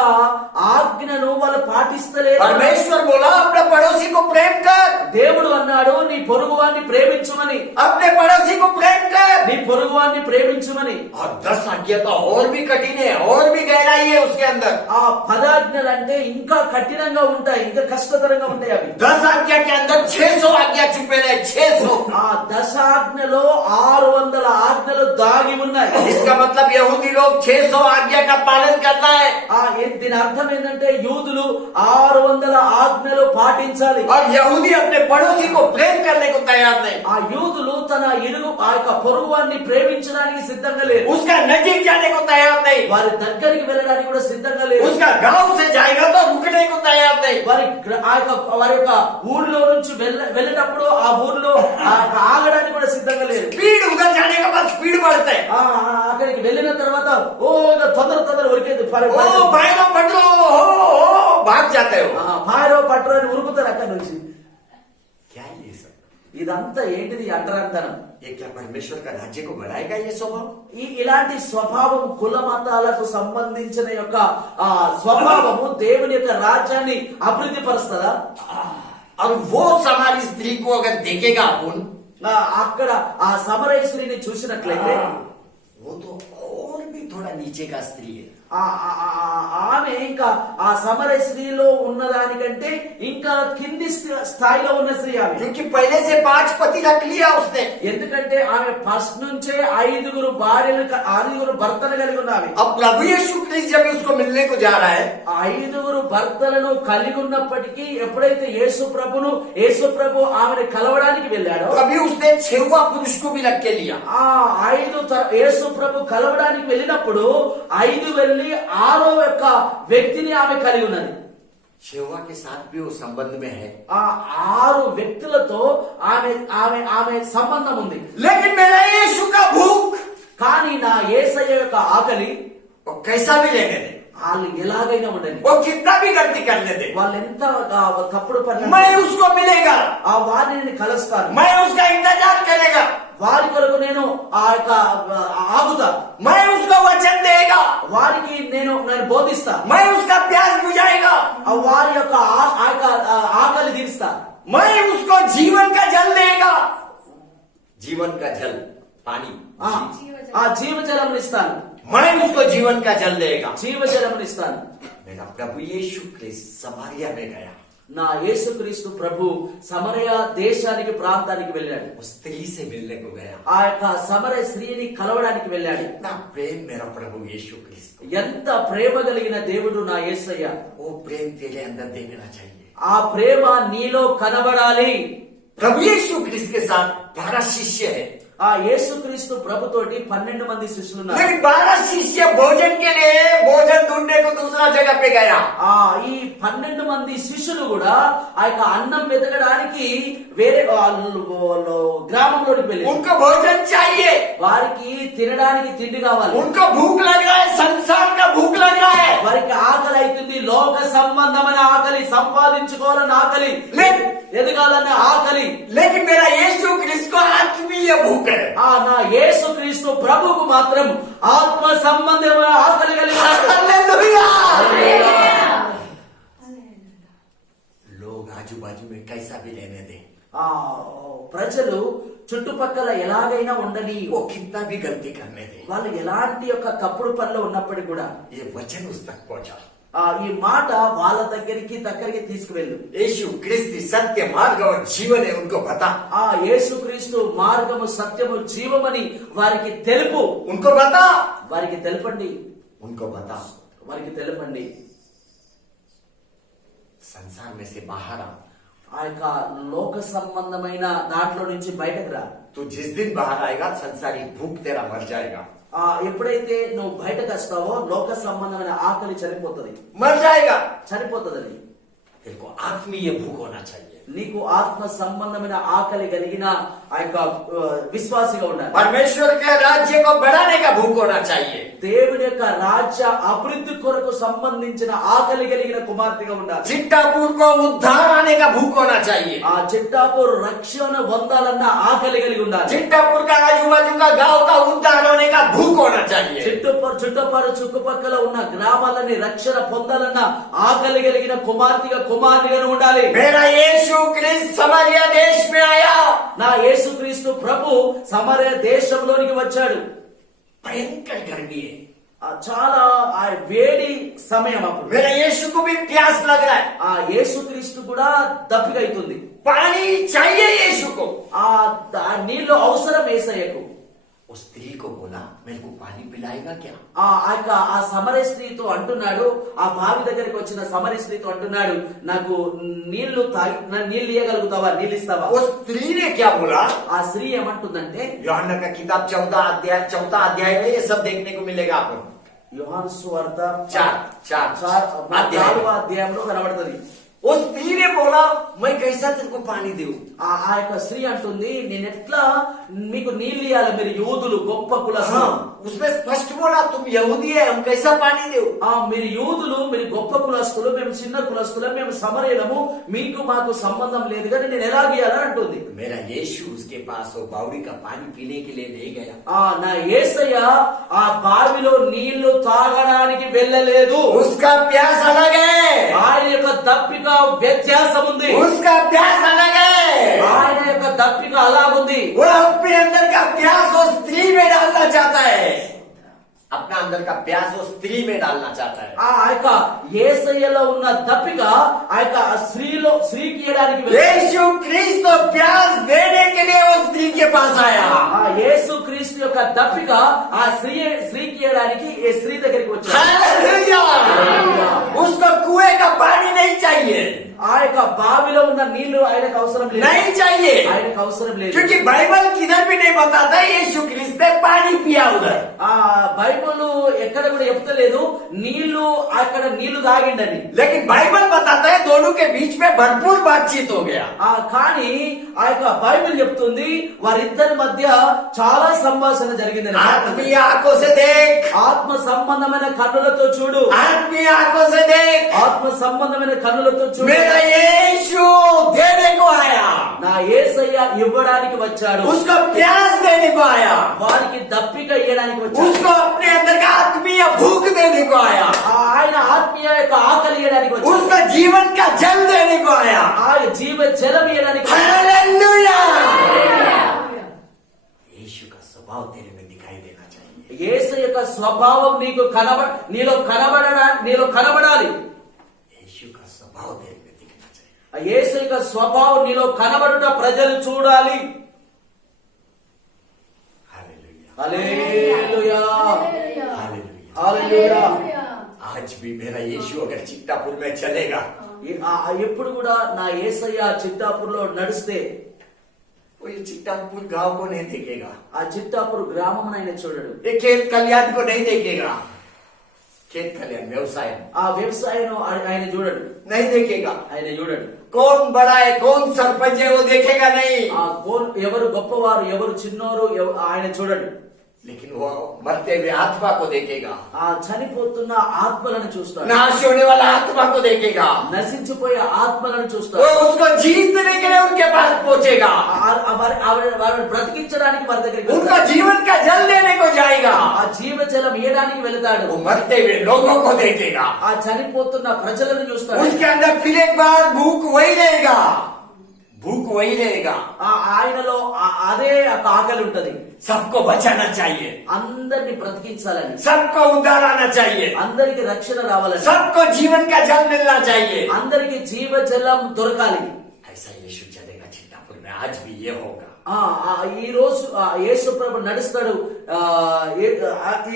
ఆజ్ఞను వాళ్ళు పాటిస్తలేదు. परमेश्वर बोला अपने पड़ोसी को प्रेम कर, దేవుడు అన్నాడు నీ పొరుగువాన్ని ప్రేమించుమని, अपने पड़ोसी को प्रेम कर। నీ పొరుగువాన్ని ప్రేమించుమని. और 10 आज्ञा तो और भी कठिन है, और भी गहराई है उसके अंदर। ఆ 10 ఆజ్ఞలు అంటే ఇంకా కఠినంగా ఉంటాయి, ఇంకా కష్టతరంగా ఉంటాయి అవి. 10 आज्ञा के अंदर 600 आज्ञा छिपे रहे, 600। ఆ 10 ఆజ్ఞలో 600 ఆజ్ఞలు దాగి ఉన్నాయి. इसका मतलब यहूदी लोग 600 आज्ञा का पालन करना है। దీని అర్థం ఏంటంటే యూదులు 600 ఆజ్ఞలు పాటించాలి. और यहूदी अपने पड़ोसी को प्रेम करने को तैयार नहीं। ఆ యూదులు తన ఆ యొక్క పొరుగువాన్ని ప్రేమించడానికి సిద్ధంగా లేరు. उसका नजीक जाने को तैयार नहीं। వారి దగ్గరికి వెళ్ళడానికి కూడా సిద్ధంగా లేరు. उसका गांव से जाएगा तो रुकने को तैयार नहीं। వారి యొక్క ఊర్లో నుంచి వెళ్ళేటప్పుడు ఆ ఊర్లో ఆగడానికి కూడా సిద్ధంగా లేరు. स्पीड उधर जाने के बाद स्पीड बढ़ता है। అక్కడికి వెళ్ళిన తర్వాత తొందర ఉరికేది ओ भाईरो पटरो हो भाग जाते हो। పాయరో పట్టరో అని ఉరుకుతారు అక్కడి నుంచి. क्या ये सब? ఇదంతా ఏంటిది అంటరాంతనం. ये क्या परमेश्वर का राज्य को बढ़ाएगा ये स्वभाव? ఇలాంటి స్వభావం కుల మతాలకు సంబంధించిన యొక్క స్వభావము దేవుని యొక్క రాజ్యాన్ని అభివృద్ధి పరుస్తుందా? और वो समारी स्त्री को अगर देखेगा अपन, అక్కడ ఆ సమరయ స్త్రీని చూసినట్లయితే वो तो और भी थोड़ा नीचे का स्त्री है। ఆమె ఇంకా ఆ సమరయ స్త్రీలో ఉన్నదానికంటే ఇంకా కింది స్థాయిలో ఉన్న స్త్రీ ఆమె. क्योंकि पहले से 5 पति रख लिया उसने। ఎందుకంటే ఆమె ఫస్ట్ నుంచే 5 భర్తలు కలిగి ఉన్నవి. अब प्रभु यीशु क्रिस्ट जब उसको मिलने को जा रहा है, 5 భర్తలను కలిగి ఉన్నప్పటికీ ఎప్పుడైతే యేసు ప్రభు ఆమెను కలవడానికి వెళ్ళాడో तभी उसने 6वां पुरुष को भी रख के लिया। యేసు ప్రభు కలవడానికి వెళ్ళినప్పుడు 5 వెళ్ళి 6వ యొక్క వ్యక్తిని ఆమె కలిగి ఉన్నది. 6वां के साथ भी वो संबंध में है। 6 వ్యక్తులతో ఆమె సంబంధం ఉంది. लेकिन मेरा यीशु का भूख, కానీ నా యేసయ్య యొక్క ఆకలి वो कैसा भी लेने दे, వాళ్ళు ఎలాగైనా ఉండని, वो कितना भी गलती करने दे, వాళ్ళు ఎంత తప్పుడు పని मैं उसको मिलेगा, వారిని నేను కలుస్తాను, मैं उसका इंतजार करेगा, వారి కొరకు నేను ఆగుతా, मैं उसको वचन देगा, వారికి నేను బోధిస్తా, मैं उसका प्यास बुझाएगा, వారి యొక్క ఆకలి తీరుస్తా, मैं उसको जीवन का जल देगा। जीवन का जल, पानी, జీవజలం ఇస్తాను, मैं उसको जीवन का जल देगा। జీవజలం ఇస్తాను. मेरा प्रभु यीशु क्रिस्ट समारिया में गया, నా యేసుక్రీస్తు ప్రభు సమరయ దేశానికి ప్రాంతానికి వెళ్ళాడు. उस स्त्री से मिलने को गया। ఆ యొక్క సమరయ స్త్రీని కలవడానికి వెళ్ళాడు. इतना प्रेम मेरा प्रभु यीशु क्रिस्ट को, ఎంత ప్రేమ కలిగిన దేవుడు నా యేసయ్య. वो प्रेम तेरे अंदर देखना चाहिए। ఆ ప్రేమ నీలో కనబడాలి. प्रभु यीशु क्रिस्ट के साथ 12 शिष्य है। ఆ యేసుక్రీస్తు ప్రభుతోటి 12 మంది శిష్యులు ఉన్నారు. लेकिन 12 शिष्य भोजन के लिए भोजन ढूंढने को दूसरा जगह पे गया। ఈ 12 మంది శిష్యులు కూడా ఆ యొక్క అన్నం వెతకడానికి వేరే గ్రామంలోకి వెళ్ళారు. उनको भोजन चाहिए, వారికి తినడానికి తిండి కావాలి, उनको भूख लग रहा है, संसार का भूख लग रहा है। వారికి ఆకలి అవుతుంది, లోక సంబంధమైన ఆకలి, సంపాదించుకోవాలని ఆకలి, ఎదగాలన్న ఆకలి. लेकिन मेरा यीशु क्रिस्ट को आत्मीय भूख है। నా యేసుక్రీస్తు ప్రభువుకు మాత్రం ఆత్మ సంబంధమైన ఆకలి కలిగినాడు. हालेलुया। लोग आजू बाजू में कैसा भी रहने दे, ప్రజలు చుట్టుపక్కల ఎలాగైనా ఉండని, वो कितना भी गलती करने दे, వాళ్ళు ఎలాంటి యొక్క తప్పుడు పనులు ఉన్నప్పటికీ కూడా ये वचन उस तक पहुंचा। ఈ మాట వాళ్ళ దగ్గరికి తీసుకువెళ్ళు. यीशु क्रिस्त सत्य मार्ग और जीवन है, उनको बता। యేసుక్రీస్తు మార్గము సత్యము జీవమని వారికి తెలుపు. उनको बता, వారికి తెలపండి, उनको बता। వారికి తెలపండి. संसार में से बाहर आ। ఆ యొక్క లోక సంబంధమైన దాంట్లో నుంచి బయటకు రా. तू जिस दिन बाहर आएगा संसारी भूख तेरा मर जाएगा। ఎప్పుడైతే నువ్వు బయటకు వస్తావో లోక సంబంధమైన ఆకలి చనిపోతుంది, मर जाएगा। చనిపోతుందని. तेरे को आत्मीय भूख होना चाहिए। నీకు ఆత్మ సంబంధమైన ఆకలి కలిగిన ఆ యొక్క విశ్వాసిగా ఉండాలి. परमेश्वर के राज्य को बढ़ाने का भूख होना चाहिए. దేవుని యొక్క రాజ్య అభివృద్ధి కొరకు సంబంధించిన ఆకలి కలిగిన కుమార్తెగా ఉండాలి. चिट्टापुर को उद्धार आने का भूख होना चाहिए. ఆ చిట్టాపూర్ రక్షణ పొందాలన్న ఆకలి కలిగి ఉండాలి. चिट्टापुर का आजू बाजू का गांव का उद्धार होने का भूख होना चाहिए. చుట్టుపక్కల చుట్టుపక్కల ఉన్న గ్రామాలని రక్షణ పొందాలన్న ఆకలి కలిగిన కుమార్తెగా ఉండాలి. मेरा यीशु क्रिस्त समरिया देश में आया. నా యేసుక్రీస్తు ప్రభు సమరయ దేశంలోనికి వచ్చాడు. भयंकर गर्मी है. చాలా ఆ వేడి సమయం అప్పుడు. मेरा यीशु को भी प्यास लग रहा है. ఆ యేసుక్రీస్తు కూడా దప్పిక అవుతుంది. पानी चाहिए यीशु को. ఆ నీళ్లు అవసరం యేసయ్యకు. उस स्त्री को बोला मेरे को पानी पिलाएगा क्या? ఆ సమరయ స్త్రీతో అంటున్నాడు, ఆ బావి దగ్గరికి వచ్చిన సమరయ స్త్రీతో అంటున్నాడు, నాకు నీళ్లు ఇయ్యగలుగుతావా, నీళ్ళు ఇస్తావా? उस स्त्री ने क्या बोला? ఆ స్త్రీ ఏమంటుందంటే, यूहन्ना का किताब 14 अध्याय में ये सब देखने को मिलेगा आपको. యోహాను సువార్త 4 అధ్యాయంలో కనబడుతుంది. उस स्त्री ने बोला मैं कैसा तुमको पानी दूं? ఆ యొక్క స్త్రీ అంటుంది, నేను ఎట్లా మీకు నీళ్ళు ఇయ్యాలి, మీరు యూదులు గొప్ప కులస్తులు. हाँ, उसने स्पष्ट बोला तुम यहूदी है, हम कैसा पानी दो? మీరు యూదులు, మీరు గొప్ప కులస్తులు, మేము చిన్న కులస్తులు, మేము సమరయులము, మీకు మాకు సంబంధం లేదు కానీ నేను ఎలా గీయాలని అంటుంది. मेरा यीशु उसके पास वो बावड़ी का पानी पीने के लिए नहीं गया. నా యేసయ్య ఆ బావిలో నీళ్లు తాగడానికి వెళ్ళలేదు. उसका प्यास अलग है. ఆయన యొక్క దప్పిక వ్యత్యాసం ఉంది. उसका प्यास अलग है. ఆయన యొక్క దప్పిక అలాగుంది. वो अपने अंदर का प्यास वो स्त्री में डालना चाहता है. अपना अंदर का प्यास वो स्त्री में डालना चाहता है. ఆ యొక్క యేసయ్యలో ఉన్న దప్పిక ఆ యొక్క స్త్రీకి ఇవ్వడానికి यीशु क्रिस्त को प्यास देने के लिए वो स्त्री के पास आया. ఆ యేసు క్రీస్తు యొక్క దప్పిక ఆ స్త్రీకి ఇవ్వడానికి ఈ స్త్రీ దగ్గరికి వచ్చాడు. हालेलुया. उसको कुएं का पानी नहीं चाहिए. ఆ యొక్క బావిలో ఉన్న నీళ్లు ఆయనకు అవసరం లేదు. नहीं चाहिए. ఆయనకు అవసరం లేదు. क्योंकि बाइबल किधर भी नहीं बताता यीशु क्रिस्त ने पानी पिया उधर. ఆ బైబిల్ ఎక్కడ కూడా చెప్తలేదు అక్కడ నీళ్లు తాగిండని. लेकिन बाइबल बताता है दोनों के बीच में भरपूर बातचीत हो गया. కానీ ఆ యొక్క బైబిల్ చెప్తుంది వారిద్దరి మధ్య చాలా సంభాషణ జరిగిందని. आत्मीय आंखों से देख. ఆత్మ సంబంధమైన కన్నులతో చూడు. आत्मीय आंखों से देख. ఆత్మ సంబంధమైన కన్నులతో చూడు. मेरा यीशु देने को आया. నా యేసయ్య ఇవ్వడానికి వచ్చాడు. उसको प्यास देने को आया. వారికి దప్పిక ఇవ్వడానికి వచ్చాడు. उसको अपने अंदर का आत्मीय भूख देने को आया. ఆయన ఆత్మీయ యొక్క ఆకలి ఇవ్వడానికి వచ్చాడు. उसका जीवन का जल देने को आया. ఆ జీవ జలం ఇవ్వడానికి. हालेलुया. यीशु का स्वभाव तेरे में दिखाई देना चाहिए. యేసు యొక్క స్వభావం నీలో కనబడాలి. यीशु का स्वभाव तेरे में दिखना चाहिए. ఆ యేసు యొక్క స్వభావం నీలో కనబడుట ప్రజలు చూడాలి. हालेलुया. హల్లెలూయా. हालेलुया. హల్లెలూయా. आज भी मेरा यीशु अगर चिट्टापुर में चलेगा, ఎప్పుడు కూడా నా యేసయ్య చిట్టాపూర్ లో నడిస్తే वो ये चिट्टापुर गांव को नहीं देखेगा. ఆ చిట్టాపూర్ గ్రామం ఆయన చూడడు. ये खेत खलियान को नहीं देखेगा. खेत खलियान व्यवसाय ఆ వ్యవసాయం ఆయన చూడడు. नहीं देखेगा. ఆయన చూడడు. कौन बड़ा है कौन सरपंच है वो देखेगा नहीं. ఎవరు గొప్పవారు ఎవరు చిన్నోరు ఆయన చూడడు. लेकिन वो मरते हुए आत्मा को देखेगा. ఆ చనిపోతున్న ఆత్మలను చూస్తాడు. नाश होने वाला आत्मा को देखेगा. నశించిపోయే ఆత్మలను वो చూస్తాడు. उसको जीतने के लिए उनके पास पहुंचेगा. వారిని బ్రతికించడానికి వారి దగ్గరికి उनका వెళ్తాడు. जीवन का जल देने को जाएगा. ఆ జీవజలం ఇయ్యడానికి వెళ్తాడు. वो मरते हुए लोगों को देखेगा. ఆ చనిపోతున్న ప్రజలను చూస్తాడు. उसके अंदर फिर एक बार भूख वही रहेगा. भूख वही रहेगा. ఆయనలో అదే ఒక ఆకలి ఉంటది. सबको बचाना चाहिए. అందరిని బ్రతికించాలని, सबको उद्धार आना चाहिए. అందరికి రక్షణ రావాలని, सबको जीवन का जल मिलना चाहिए. అందరికి జీవజలం దొరకాలి. ऐसा यीशु चलेगा चिट्टापुर में. आज भी ये होगा. ఈ రోజు యేసు ప్రభు నడుస్తాడు.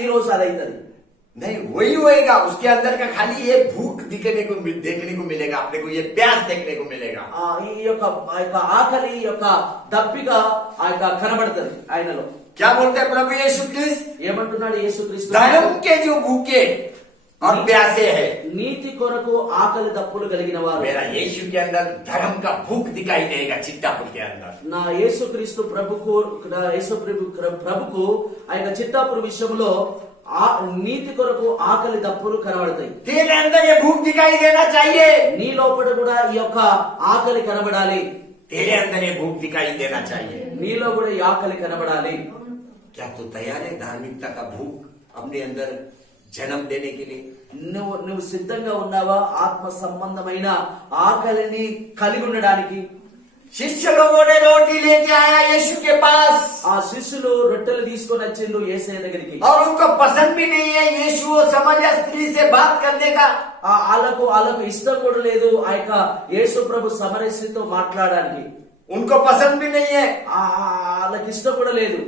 ఈ రోజు అదైతది. नहीं वही होएगा. उसके अंदर का खाली ये भूख देखने को मिलेगा. अपने को ये प्यास देखने को मिलेगा. ఈ యొక్క ఆకలి యొక్క దప్పిక ఆ యొక్క కనబడుతుంది ఆయనలో. क्या बोलते हैं प्रभु यीशु क्रिस्त? ఏమంటున్నాడు యేసుక్రీస్తు? धर्म के जो भूखे और प्यासे है। నీతి కొరకు ఆకలి దప్పులు కలిగిన వారు मेरा यीशु के अंदर धर्म का भूख दिखाई देगा चिट्टापुर के अंदर। నా యేసుక్రీస్తు ప్రభుకు ఆ యొక్క చిత్తాపురు విషయంలో ఆ నీతి కొరకు ఆకలి దప్పులు కనబడతాయి. तेरे अंदर ये भूख दिखाई देना चाहिए। నీ లోపల కూడా ఈ యొక్క ఆకలి కనబడాలి. तेरे अंदर ये भूख दिखाई देना चाहिए। నీలో కూడా ఈ ఆకలి కనబడాలి. क्या तू तैयार है धार्मिकता का भूख अपने अंदर जन्म देने के लिए? నువ్వు సిద్ధంగా ఉన్నావా ఆత్మ సంబంధమైన ఆకలిని కలిగి ఉండడానికి? शिष्य लोगों ने रोटी लेके आया यीशु के पास ఆ శిష్యులు రొట్టెలు తీసుకొని వచ్చిండు యేసయ్య దగ్గరికి. और उनको पसंद भी नहीं है यीशु वो समझा स्त्री से बात करने का। వాళ్ళకు ఇష్టం కూడా లేదు ఆ యొక్క యేసు ప్రభు సమరయ స్త్రీతో మాట్లాడడానికి. उनको पसंद भी नहीं है। వాళ్ళకి ఇష్టం కూడా లేదు.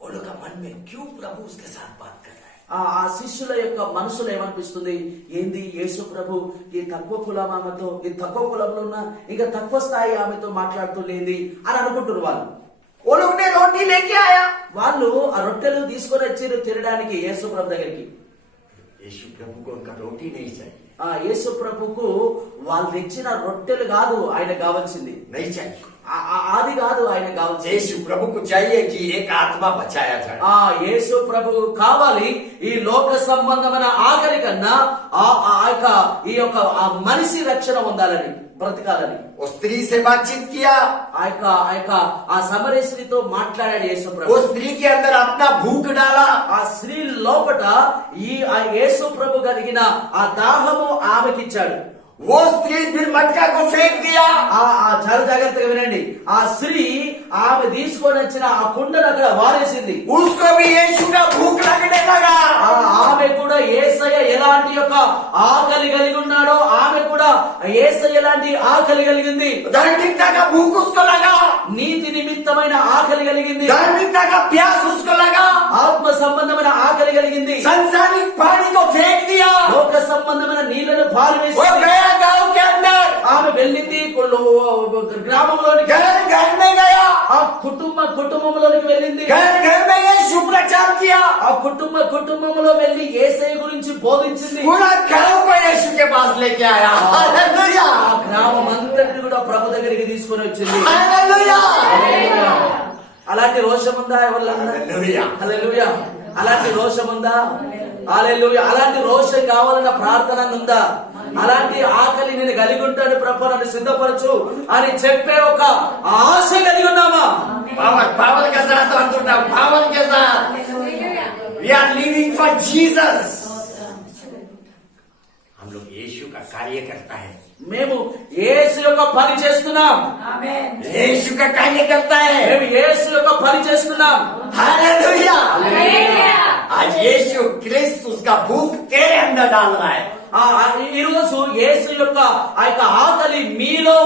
वो लोग का मन में क्यों प्रभु उसके साथ बात कर रहा है? ఆ శిష్యుల యొక్క మనసులో ఏమనిపిస్తుంది, ఏంది యేసు ప్రభు ఈ తక్కువ కులం ఆమెతో, ఈ తక్కువ కులంలో ఉన్న ఇంకా తక్కువ స్థాయి ఆమెతో మాట్లాడుతుండేది అని అనుకుంటున్నారు వాళ్ళు. वो लोग ने रोटी लेके आया, వాళ్ళు ఆ రొట్టెలు తీసుకొని వచ్చారు తినడానికి యేసు ప్రభు దగ్గరికి. यीशु प्रभु को उनका रोटी नहीं चाहिए, ఆ యేసు ప్రభుకు వాళ్ళు తెచ్చిన రొట్టెలు కాదు ఆయన కావాల్సింది, नहीं चाहिए। అది కాదు ఆయన కావాల్సింది. यीशु प्रभु को चाहिए कि एक आत्मा बचाया जाए। ఆ యేసు ప్రభు కావాలి ఈ లోక సంబంధమైన ఆకలి కన్నా ఈ యొక్క ఆ మనిషి రక్షణ పొందాలని, బ్రతకాలని. वो स्त्री से बातचीत किया, ఆ సమరయ స్త్రీతో మాట్లాడాడు యేసు वो ప్రభు. स्त्री के अंदर अपना भूख डाला। ఆ స్త్రీ లోపట ఆ యేసు ప్రభు కలిగిన ఆ దాహము ఆమెకిచ్చాడు. वो स्त्री फिर मटका को फेंक दिया। చాలా జాగ్రత్తగా వినండి. ఆ స్త్రీ ఆమె తీసుకొని వచ్చిన ఆ కుండను అక్కడ వారేసింది. उसको भी यीशु का भूख लगने लगा। ఆమె కూడా యేసయ్య ఎలాంటి యొక్క ఆకలి కలిగి ఉన్నాడో ఆమె కూడా యేసయ్య ఎలాంటి ఆకలి కలిగింది. धार्मिकता का भूख उसको लगा, నీతి నిమిత్తమైన ఆకలి కలిగింది. धार्मिकता का प्यास उसको लगा। ఆత్మ సంబంధమైన ఆకలి కలిగింది. संसारिक पानी को फेंक दिया। లోక సంబంధమైన నీళ్లను वो పారివేసి गया गांव के अंदर, ఆమె వెళ్ళింది గ్రామంలోనికి. घर घर में गया, ఆ కుటుంబంలోనికి వెళ్ళింది. घर घर में यीशु प्रचार किया। ఆ కుటుంబంలో వెళ్ళి యేసయ్య గురించి బోధించింది. पूरा गांव को यीशु के पास लेके आया। हालेलुया, ఆ గ్రామం అంతటిని కూడా ప్రభు దగ్గరికి తీసుకొని వచ్చింది. हालेलुया, హల్లెలూయా. అలాంటి రోషం ఉందా ఎవరికన్నా? हालेलुया। హల్లెలూయా. అలాంటి రోషం ఉందా? హల్లెలూయా. అలాంటి రోషం కావాలన్న ప్రార్థన ఉందా? అలాంటి ఆకలి నేను కలిగి ఉంటాడు ప్రభు నన్ను సిద్ధపరచు అని చెప్పే ఒక ఆశ కలిగి ఉన్నామా? पावर के साथ अंतुटा, पावर के साथ we are living for Jesus. हम लोग यीशु का कार्य करता है, మేము యేసు యొక్క పని చేస్తున్నాం. यीशु का कार्य करता है। మేము యేసు యొక్క పని చేస్తున్నాం. हालेलुया, आज यीशु क्रिस्त उसका भूख तेरे अंदर डाल रहा है। ఈ రోజు యేసు యొక్క ఆ యొక్క ఆకలి మీలో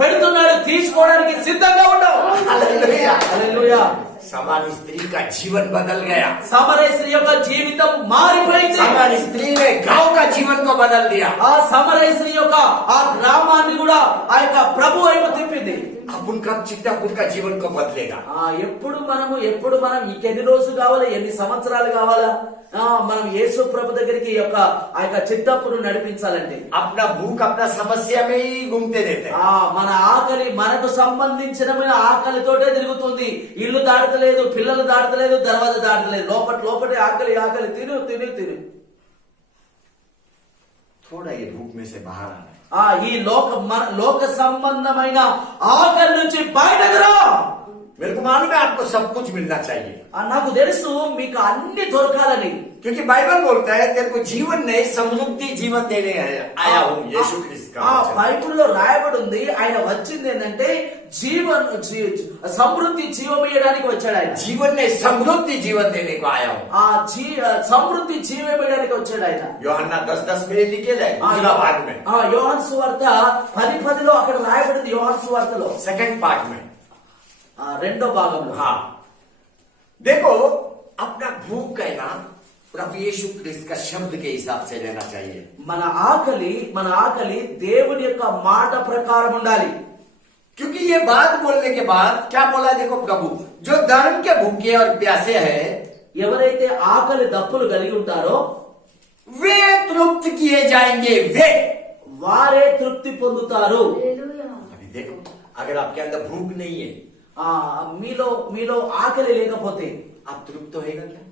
పెడుతున్నాడు. తీసుకోవడానికి సిద్ధంగా ఉండవు. हालेलुया, హల్లెలూయా. समारी स्त्री का जीवन बदल गया। సమరయ స్త్రీ యొక్క జీవితం మారిపోయింది. समारी स्त्री ने गांव का जीवन को बदल दिया। ఆ సమరయ స్త్రీ యొక్క ఆ గ్రామాన్ని కూడా ఆ యొక్క ప్రభు వైపు తిప్పింది. अब उनका चिट्टापुर का जीवन को बदलेगा। ఎప్పుడు మనం ఇంకెన్ని రోజులు కావాలా, ఎన్ని సంవత్సరాలు కావాలా మనం యేసు ప్రభు దగ్గరికి ఆ యొక్క చిట్టప్పును నడిపించాలంటే अपना भूख अपना समस्या में ही घूमते रहते हैं। మన ఆకలి మనకు సంబంధించిన ఆకలితోటే తిరుగుతుంది. ఇల్లు దాటలేదు, పిల్లలు దాటలేదు, దర్వాజా దాటలేదు, లోపటే ఆకలి తిను. थोड़ा ये भूख में से बाहर आना है। ఈ లోక సంబంధమైన ఆకలి నుంచి బయటకు రా. मेरे को मालूम है आपको सब कुछ मिलना चाहिए, నాకు తెలుసు మీకు అన్ని దొరకాలని. क्योंकि बाइबल बोलता है तेरे को जीवन नहीं समृद्धि जीवन देने आया हूँ यीशु ख्रिस्त का वचन। బైబిల్లో రాయబడి ఉంది ఆయన వచ్చింది ఏంటంటే సమృద్ధి జీవం ఇవ్వడానికి వచ్చాడు. ఆయన जीवन नहीं समृद्धि जीवन देने को आया हूँ। సమృద్ధి జీవం ఇవ్వడానికి వచ్చాడు ఆయన. యోహన్నా 10:10 में लिखे है दूसरा भाग में, యోహాను సువార్త 10:10 అక్కడ రాయబడింది. యోహాను సువార్తలో सेकंड पार्ट में। రెండో భాగంలో हाँ, देखो अपना भूख है ना प्रभु यीशु क्रिस्त का शब्द के हिसाब से रहना चाहिए। మన ఆకలి దేవుని యొక్క మాట ప్రకారం ఉండాలి. क्योंकि ये बात बोलने के बाद क्या बोला, देखो प्रभु जो धर्म के भूखे और प्यासे है ఎవరైతే ఆకలి దప్పులు కలిగి ఉంటారో वे तृप्त किए जाएंगे। वे వారే తృప్తి పొందుతారు. హల్లెలూయా. अभी देखो, अगर आपके अंदर भूख नहीं है, మీలో మీలో ఆకలి లేకపోతే आप तृप्त होएगा क्या?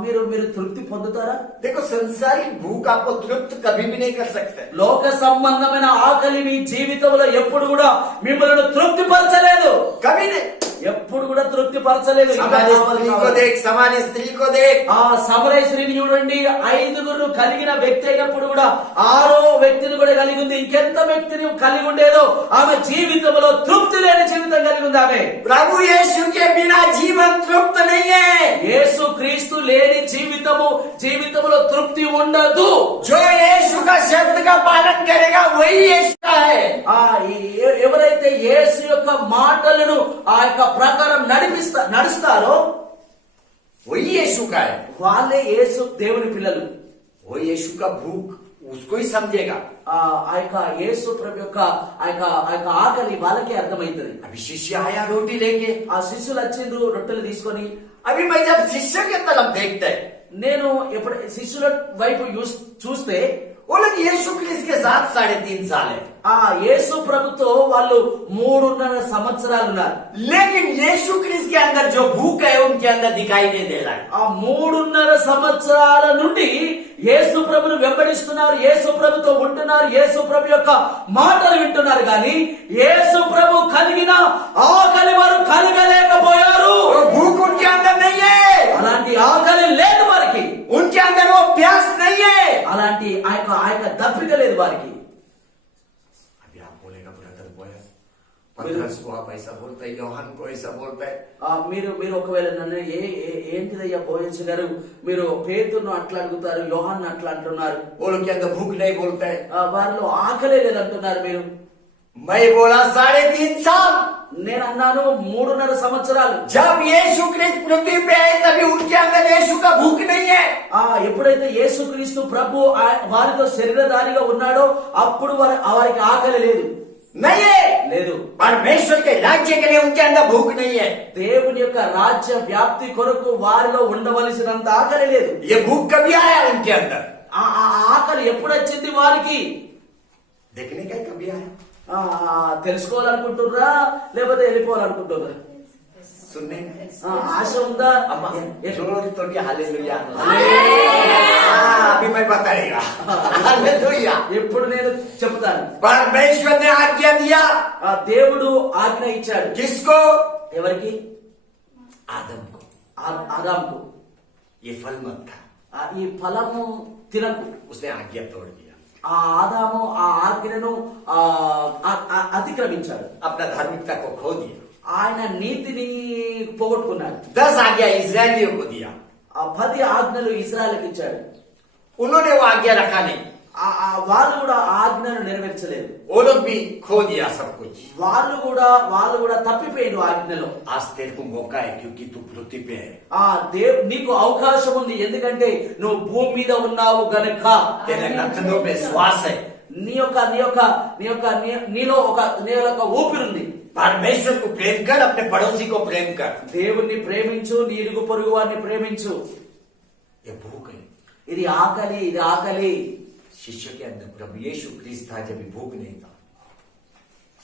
మీరు మీరు తృప్తి పొందుతారా? देखो, संसारिक भूख आपको तृप्त कभी भी नहीं कर सकते। లోక సంబంధమైన ఆకలి మీ జీవితంలో ఎప్పుడు కూడా మిమ్మల్ని తృప్తి పరచలేదు. कभी नहीं। ఎప్పుడు కూడా తృప్తి పరచలేదు. ఇంకా समान्य కావాలి, स्त्री को కావాలి. देख, सामान्य स्त्री को देख। ఆ సమరయ స్త్రీని చూడండి, 5 కలిగిన వ్యక్తి అయినప్పుడు కూడా 6వ వ్యక్తిని కూడా కలిగి ఉంది. ఇంకెంత వ్యక్తిని కలిగి ఉండేదో ఆమె జీవితంలో తృప్తి లేని జీవితం కలిగి ఉంది ఆమె. प्रभु यीशु के बिना जीवन तृप्त नहीं है। యేసు క్రీస్తు లేని జీవితంలో తృప్తి ఉండదు. जो यीशु का शब्द का पालन करेगा वही यीशु का है। ఎవరైతే యేసు యొక్క మాటలను ఆ యొక్క ప్రకారం నడుస్తారో वही यीशु का है। వాళ్ళే యేసు దేవుని పిల్లలు. वो यीशु का भूख उसको ही समझेगा। ఆ యొక్క యేసు ప్రభు యొక్క ఆ యొక్క ఆకలి వాళ్ళకే అర్థమైతది. अभी शिष्य आया रोटी लेके। ఆ శిష్యులు వచ్చిండ్రు రొట్టెలు తీసుకొని. अभी मैं जब शिष्य के तरफ देखते हैं, నేను ఎప్పుడు శిష్యుల వైపు చూస్తే वो लोग यीशु क्रिस्त के साथ 3.5 साल है, ఆ యేసు ప్రభుతో వాళ్ళు 3.5 సంవత్సరాలు ఉన్నారు. लेकिन यीशु क्रिस्त के अंदर जो भूख है उनके अंदर दिखाई नहीं दे रहा है। ఆ 3.5 సంవత్సరాల నుండి యేసు ప్రభును వెంబడిస్తున్నారు, యేసు ప్రభుతో ఉంటున్నారు, యేసు ప్రభు యొక్క మాటలు వింటున్నారు, కానీ యేసు ప్రభు కలిగిన ఆకలి వారు కలగలేకపోయారు. वो भूख उनके अंदर नहीं है, అలాంటి ఆకలి లేదు వారికి. उनके अंदर वो प्यास नहीं है। అలాంటి ఆ యొక్క దప్పిక లేదు వారికి. अभी आप बोलेगा ब्रदर बॉयस, पतरस को आप ऐसा बोलते हैं, యోహాన్ को ऐसा बोलते हैं। మీరు ఒకవేళ నన్ను ఏంటిదయ్యా బోధించు గారు, మీరు పేతురును అట్లా అడుగుతారు, యోహాన్ని అట్లా అంటున్నారు, वो लोग के अंदर भूख नहीं बोलते हैं। వారిలో ఆకలే లేదంటున్నారు మీరు. मैं बोला 3.5 साल। నేను అన్నాను 3.5 సంవత్సరాలు. जब यीशु क्रिस्त पृथ्वी पे आए तभी उनके अंदर यीशु का भूख नहीं है। ఎప్పుడైతే యేసుక్రీస్తు ప్రభు వారితో శరీరధారిగా ఉన్నాడో అప్పుడు వారికి ఆకలి లేదు. नहीं है, లేదు. परमेश्वर के राज्य के लिए उनके अंदर भूख नहीं है। దేవుని యొక్క రాజ్య వ్యాప్తి కొరకు వారిలో ఉండవలసినంత ఆకలి లేదు. ये भूख कभी आया उनके अंदर? ఆ ఆకలి ఎప్పుడు వచ్చింది వారికి? देखने का कभी आया? తెలుసుకోవాలనుకుంటుర్రా లేకపోతే వెళ్ళిపోవాలనుకుంటుర్రా? सुनने में ఆశ ఉందా? अम्मा जोर तो भी हालेलुया। अभी मैं बताएगा हालेलुया। ఎప్పుడు నేను చెప్తాను. परमेश्वर ने आज्ञा दिया। దేవుడు ఆజ్ఞ ఇచ్చాడు. किसको? ఎవరికి? आदम को, ఆదాముకు, ये फल मत खा। ఈ ఫలము తినకు. उसने आज्ञा तोड़ दिया, ఆ ఆదాము ఆ ఆజ్ఞను అతిక్రమించాడు. अपना धार्मिकता को खो दिया। ఆయన నీతిని పోగొట్టుకున్నాడు. 10 आज्ञा इस्राएलियों को दिया, 10 ఆజ్ఞలు ఇశ్రాయేలుకి ఇచ్చాడు. उन्होंने वो आज्ञा रखा नहीं। వాళ్ళు కూడా ఆజ్ఞను నెరవేర్చలేదు. वो लोग भी खो दिया सब कुछ। వాళ్ళు కూడా తప్పిపోయారు ఆజ్ఞలో. आज तेरे को मौका है क्योंकि तू पृथ्वी पे है। నీకు అవకాశం ఉంది, ఎందుకంటే నువ్వు భూమి మీద ఉన్నావు గనుక. तेरे नथनों में श्वास है। నీలో ఒక ఊపిరుంది. परमेश्वर को प्रेम कर, अपने पड़ोसी को प्रेम कर। దేవుణ్ణి ప్రేమించు, నీ ఇరుగు పొరుగు వారిని ప్రేమించు. ये भूख है। ఇది ఆకలి. शिष्य के अंदर प्रभु यीशु क्रिस्त था जब भूख नहीं था।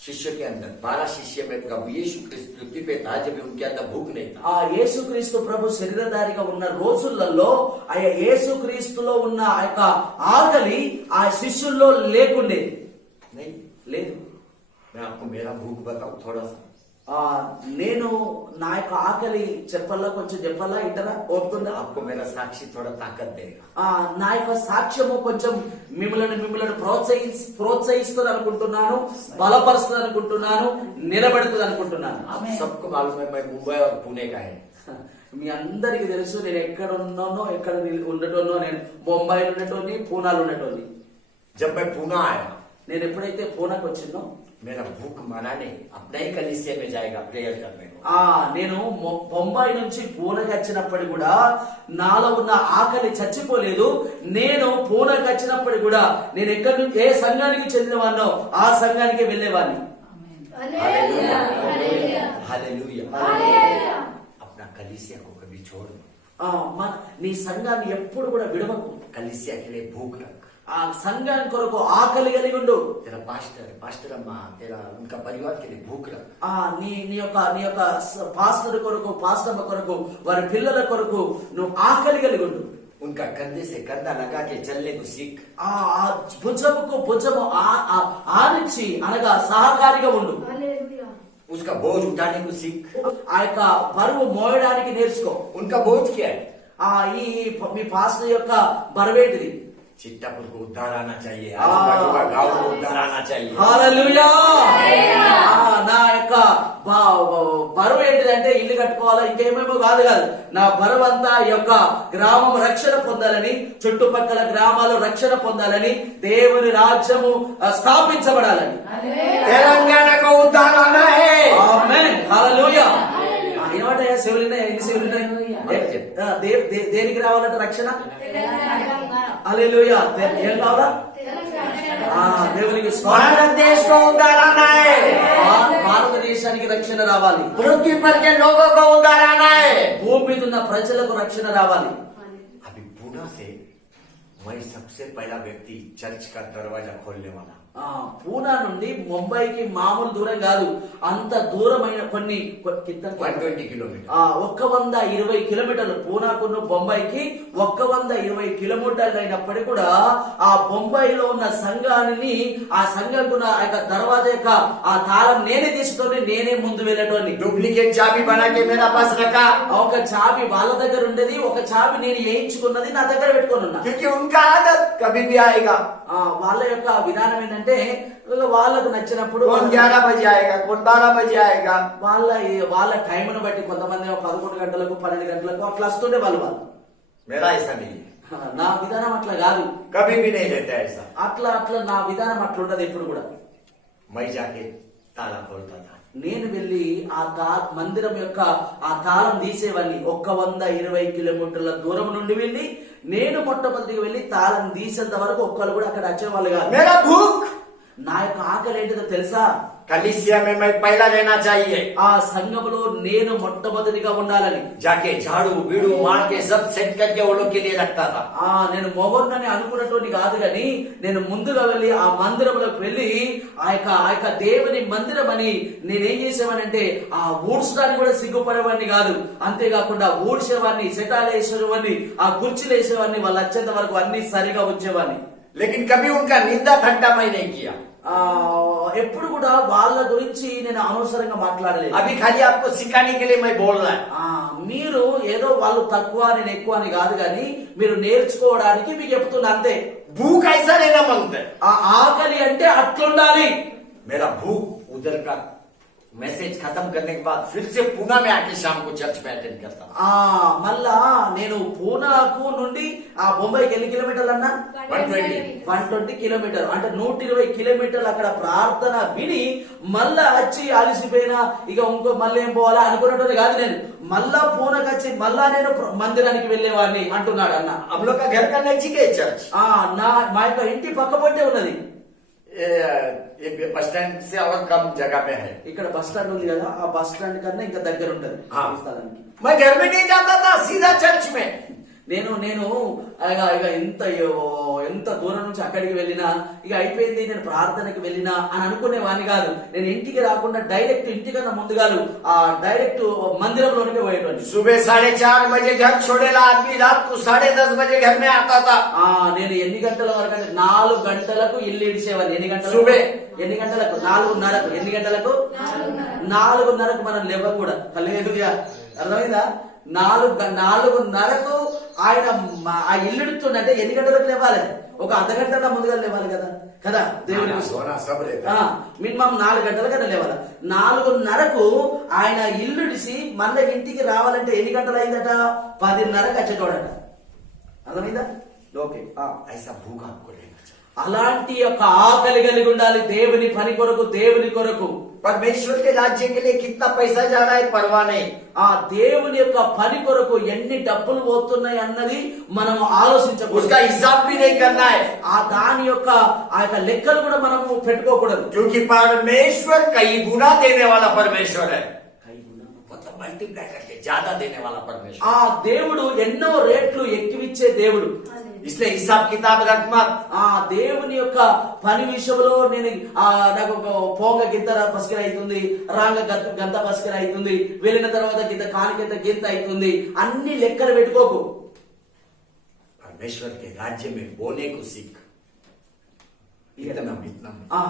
शिष्य के अंदर 12 शिष्य में प्रभु यीशु क्रिस्त पृथ्वी पे था जब उनके अंदर भूख नहीं था। యేసుక్రీస్తు ప్రభు శరీరధారిగా ఉన్న రోజులలో ఆ యేసుక్రీస్తులో ఉన్న ఆ యొక్క ఆకలి ఆ శిష్యుల్లో లేకుండేది. नहीं, లేదు. मैं आपको मेरा भूख बताऊं थोड़ा सा। నేను నా యొక్క ఆకలి కొంచెం చెప్పాలా, ఇంటరా? ఒప్పుకుందా? आपको मेरा साक्षी थोड़ा ताकत देगा। నా యొక్క సాక్ష్యము కొంచెం మిమ్మల్ని ప్రోత్సహిస్తుంది అనుకుంటున్నాను, బలపరుస్తుంది అనుకుంటున్నాను, నిలబెడుతుంది అనుకుంటున్నాను. आप सबको मालूम है मैं मुंबई और पुणे का है। మీ అందరికి తెలుసు నేను ఎక్కడ ఉన్నానో, ఎక్కడ ఉండటోనో. నేను బొంబాయిలో ఉండటోని, పూనాలో ఉండటోని. जब मैं पूना आया, నేను ఎప్పుడైతే పూనాకు వచ్చినో मेरा भूख मना नहीं, अपने ही कलीसिया में जाएगा प्रेयर करने को। నేను బొంబాయి నుంచి పూనకి వచ్చినప్పటికి కూడా నాలో ఉన్న ఆకలి చచ్చిపోలేదు. నేను పూనకి వచ్చినప్పటికి కూడా నేను ఎక్కడి నుంచి ఏ సంఘానికి చెందినవాడినో ఆ సంఘానికి వెళ్ళేవాడిని. Hallelujah, hallelujah. अपना कलीसिया को कभी छोड़ दो। నీ సంఘాన్ని ఎప్పుడు కూడా విడవకు. कलीसिया के लिए भूख रख। ఆ సంఘాన్ని కొరకు ఆకలి కలిగి ఉండు. तेरा पास्टर अम्मा, तेरा उनका परिवार के लिए भूख रख। నీ యొక్క పాస్టర్ కొరకు, పాస్టమ్మ కొరకు, వారి పిల్లల కొరకు నువ్వు ఆకలి కలిగి ఉండు. उनका कंधे से कंधा लगा के चलने को सीख। ఆ భుజముకు భుజము ఆనిచ్చి అనగా సహకారిగా ఉండు. उसका बोझ उठाने को सीख। ఆ యొక్క బరువు మోయడానికి నేర్చుకో. उनका बोझ क्या है? ఈ మీ పాస్టర్ యొక్క బరువేటిది? चिट्टापुर को उद्धार आना चाहिए, आजू-बाजू का गांव को उद्धार आना चाहिए। హల్లెలూయా. నా యొక్క బరువు ఏంటిదంటే ఇల్లు కట్టుకోవాలా, ఇంకేమేమో కాదు. నా బరువు అంతా ఈ యొక్క గ్రామం రక్షణ పొందాలని, చుట్టుపక్కల గ్రామాలు రక్షణ పొందాలని, దేవుని రాజ్యము స్థాపించబడాలని. तेलंगाना को उद्धार आना है। ఆమేన్. హల్లెలూయా. ఏమంటాయా సేవలున్నాయి? ఎన్ని సేవలున్నాయి? దేనికి రావాలంటే రక్షణ? హల్లెలూయా. ఏం కావాలా? దేవునికి भारत देश को उद्धार आना है। భారతదేశానికి రక్షణ రావాలి. पृथ्वी पर के लोगों को उद्धार आना है। భూమి మీద ఉన్న ప్రజలకు రక్షణ రావాలి. अभी पूना से मैं सबसे पहला व्यक्ति चर्च का दरवाजा खोलने वाला। పూనా నుండి ముంబైకి మామూలు దూరం కాదు, అంత దూరమైన కొన్ని 120 కిలోమీటర్. 120 కిలోమీటర్లు. పూనాకును బొంబాయికి 120 కిలోమీటర్లు అయినప్పటికీ కూడా ఆ బొంబాయిలో ఉన్న సంఘాన్ని, ఆ సంఘంకున్న ఆ యొక్క దర్వాజా యొక్క ఆ తాళం నేనే తీసుకొని నేనే ముందు వెళ్ళేటోని. डुप्लीकेट चाबी बना के मेरा पास रखा। ఒక చాబి వాళ్ళ దగ్గర ఉండేది, ఒక చాబి నేను వేయించుకున్నది నా దగ్గర పెట్టుకొని ఉన్నా. क्योंकि उनका आदत कभी भी आएगा। వాళ్ళ యొక్క విధానం ఏంటంటే వాళ్ళకు నచ్చినప్పుడు कौन 11 बजे आएगा, कौन 12 बजे आएगा। వాళ్ళ టైంను బట్టి కొంతమంది 11 గంటలకు 12 గంటలకు అట్లా వస్తుండే వాళ్ళు. मेरा ऐसा नहीं है, నా విధానం అట్లా కాదు. कभी भी नहीं रहता ऐसा। అట్లా నా విధానం అట్లా ఉండదు ఎప్పుడు కూడా. मैं जाके ताला खोलता था। నేను వెళ్ళి ఆ మందిరం యొక్క ఆ తాళం తీసేవాడిని. 120 కిలోమీటర్ల దూరం నుండి వెళ్ళి నేను మొట్టమొదటిగా వెళ్ళి తాళం తీసేంత వరకు ఒక్కరు కూడా అక్కడ వచ్చేవాళ్ళు కాదు. मेरा भूख, నా యొక్క ఆకలి ఏంటిదో తెలుసా? कलीसिया में मैं पहला रहना चाहिए। ఆ సంఘములో నేను మొట్టమొదటిగా ఉండాలని. जाके झाड़ू बीड़ू मार के सब सेट करके वो लोग के लिए रखता था। నేను మొగొన్నని అనుకున్నటువంటి కాదు గాని నేను ముందుగా వెళ్ళి ఆ మందిరంలోకి వెళ్ళి ఆ యొక్క దేవుని మందిరం అని నేనేం చేసేవానంటే ఆ ఊడ్చడానికి కూడా సిగ్గుపడేవాడిని కాదు. అంతేకాకుండా ఊడ్చేవాడిని, సెటాలు వేసేవాడిని, ఆ కుర్చీలు వేసేవాడిని, వాళ్ళు వచ్చేంత వరకు అన్ని సరిగా ఉంచేవాడిని. लेकिन कभी उनका निंदा ठट्टा मैं नहीं किया। ఎప్పుడు కూడా వాళ్ళ గురించి నేను అనవసరంగా మాట్లాడలేదు. अभी खाली आपको सिखाने के लिए मैं बोल रहा है। మీరు ఏదో వాళ్ళు తక్కువ నేను ఎక్కువ అని కాదు కానీ మీరు నేర్చుకోవడానికి మీకు చెప్తున్నా అంతే. भूख ऐसा रहना मांगता है। ఆ ఆకలి అంటే అట్లుండాలి. मेरा भूख उधर का मैसेज खत्म करने के बाद फिर से पूना में आके शाम को चर्च में अटेंड करता। మళ్ళా నేను పూనాకు నుండి ఆ బొంబాయికి ఎన్ని కిలోమీటర్లు అన్నా? 120 కిలోమీటర్ అంటే 120 కిలోమీటర్లు అక్కడ ప్రార్థన విని మళ్ళా వచ్చి అలసిపోయినా ఇక ఇంకో మళ్ళీ ఏం పోవాలా అనుకున్నట్టు కాదు. నేను మళ్ళా పూనాకు వచ్చి మళ్ళా నేను మందిరానికి వెళ్ళేవాడిని అంటున్నాడు అన్న. हम लोग का घर का नजदीक है चर्च। మా యొక్క ఇంటి పక్క పొంటే ఉన్నది. बस स्टैंड से और कम जगह में है। ఇక్కడ బస్ స్టాండ్ ఉంది కదా, ఆ బస్ స్టాండ్ కన్నా ఇంకా దగ్గర ఉంటది ఈ స్థలానికి. मैं घर में नहीं जाता था, सीधा चर्च में। నేను ఇక ఎంత దూరం నుంచి అక్కడికి వెళ్ళినా ఇక అయిపోయింది నేను ప్రార్థనకి వెళ్ళినా అని అనుకునేవాడిని కాదు. నేను ఇంటికి రాకుండా డైరెక్ట్ ఇంటికన్నా ముందుగాను ఆ డైరెక్ట్ మందిరంలోనే పోయేటోని. सुबह 4:30 बजे घर छोड़ेला आदमी रात को 10:30 बजे घर में आता था। నేను ఎన్ని గంటల వరకు అంటే 4 గంటలకు ఇల్లు ఇడిచేవాడిని. ఎన్ని గంటలకు? సుబే. ఎన్ని గంటలకు? 4:30కు. ఎన్ని గంటలకు? 4:30కు మనం లేవ కూడా హల్లెలూయా. అర్థమైందా? 4:30కు ఆయన ఆ ఇల్లు ఇడుతుండే ఎన్ని గంటలకు లేవాలి? ఒక అర్ధగంట ముందుగా లేవాలి కదా దేవుని మినిమం 4 గంటలకన్నా లేవాలి. 4:30కు ఆయన ఇల్లు ఇడిసి మళ్ళీ ఇంటికి రావాలంటే ఎన్ని గంటలు అయిందట? 10:30కు వచ్చేటోడట. అర్థమైందా? ఓకే. ऐसा भूख आपको लेना चाहिए। అలాంటి యొక్క ఆకలి కలిగి ఉండాలి దేవుని పని కొరకు, దేవుని కొరకు. परमेश्वर के राज्य के लिए कितना पैसा जा रहा है परवाह नहीं। ఆ దేవుని యొక్క పని కొరకు ఎన్ని డబ్బులు పోతున్నాయి అన్నది మనం ఆలోచించకూడదు. उसका हिसाब भी नहीं करना है। దాని యొక్క ఆ యొక్క లెక్కలు కూడా మనం పెట్టుకోకూడదు. क्योंकि परमेश्वर कई गुना देने वाला परमेश्वर है। मतलब मल्टीप्लाई करके ज्यादा देने वाला परमेश्वर। ఆ దేవుడు ఎన్నో రేట్లు ఎక్కివిచ్చే దేవుడు. इसलिए हिसाब किताब रख मत। ఆ దేవుని యొక్క పని విషయంలో నేను నాకు ఒక పోంగ గింత పసికిర అవుతుంది, రాంగ గంత పసికిర అవుతుంది, వెళ్ళిన తర్వాత గింత కానికింత గింత అవుతుంది, అన్ని లెక్కలు పెట్టుకోకు. परमेश्वर के राज्य में बोने को सीख। इतना इतना ఆ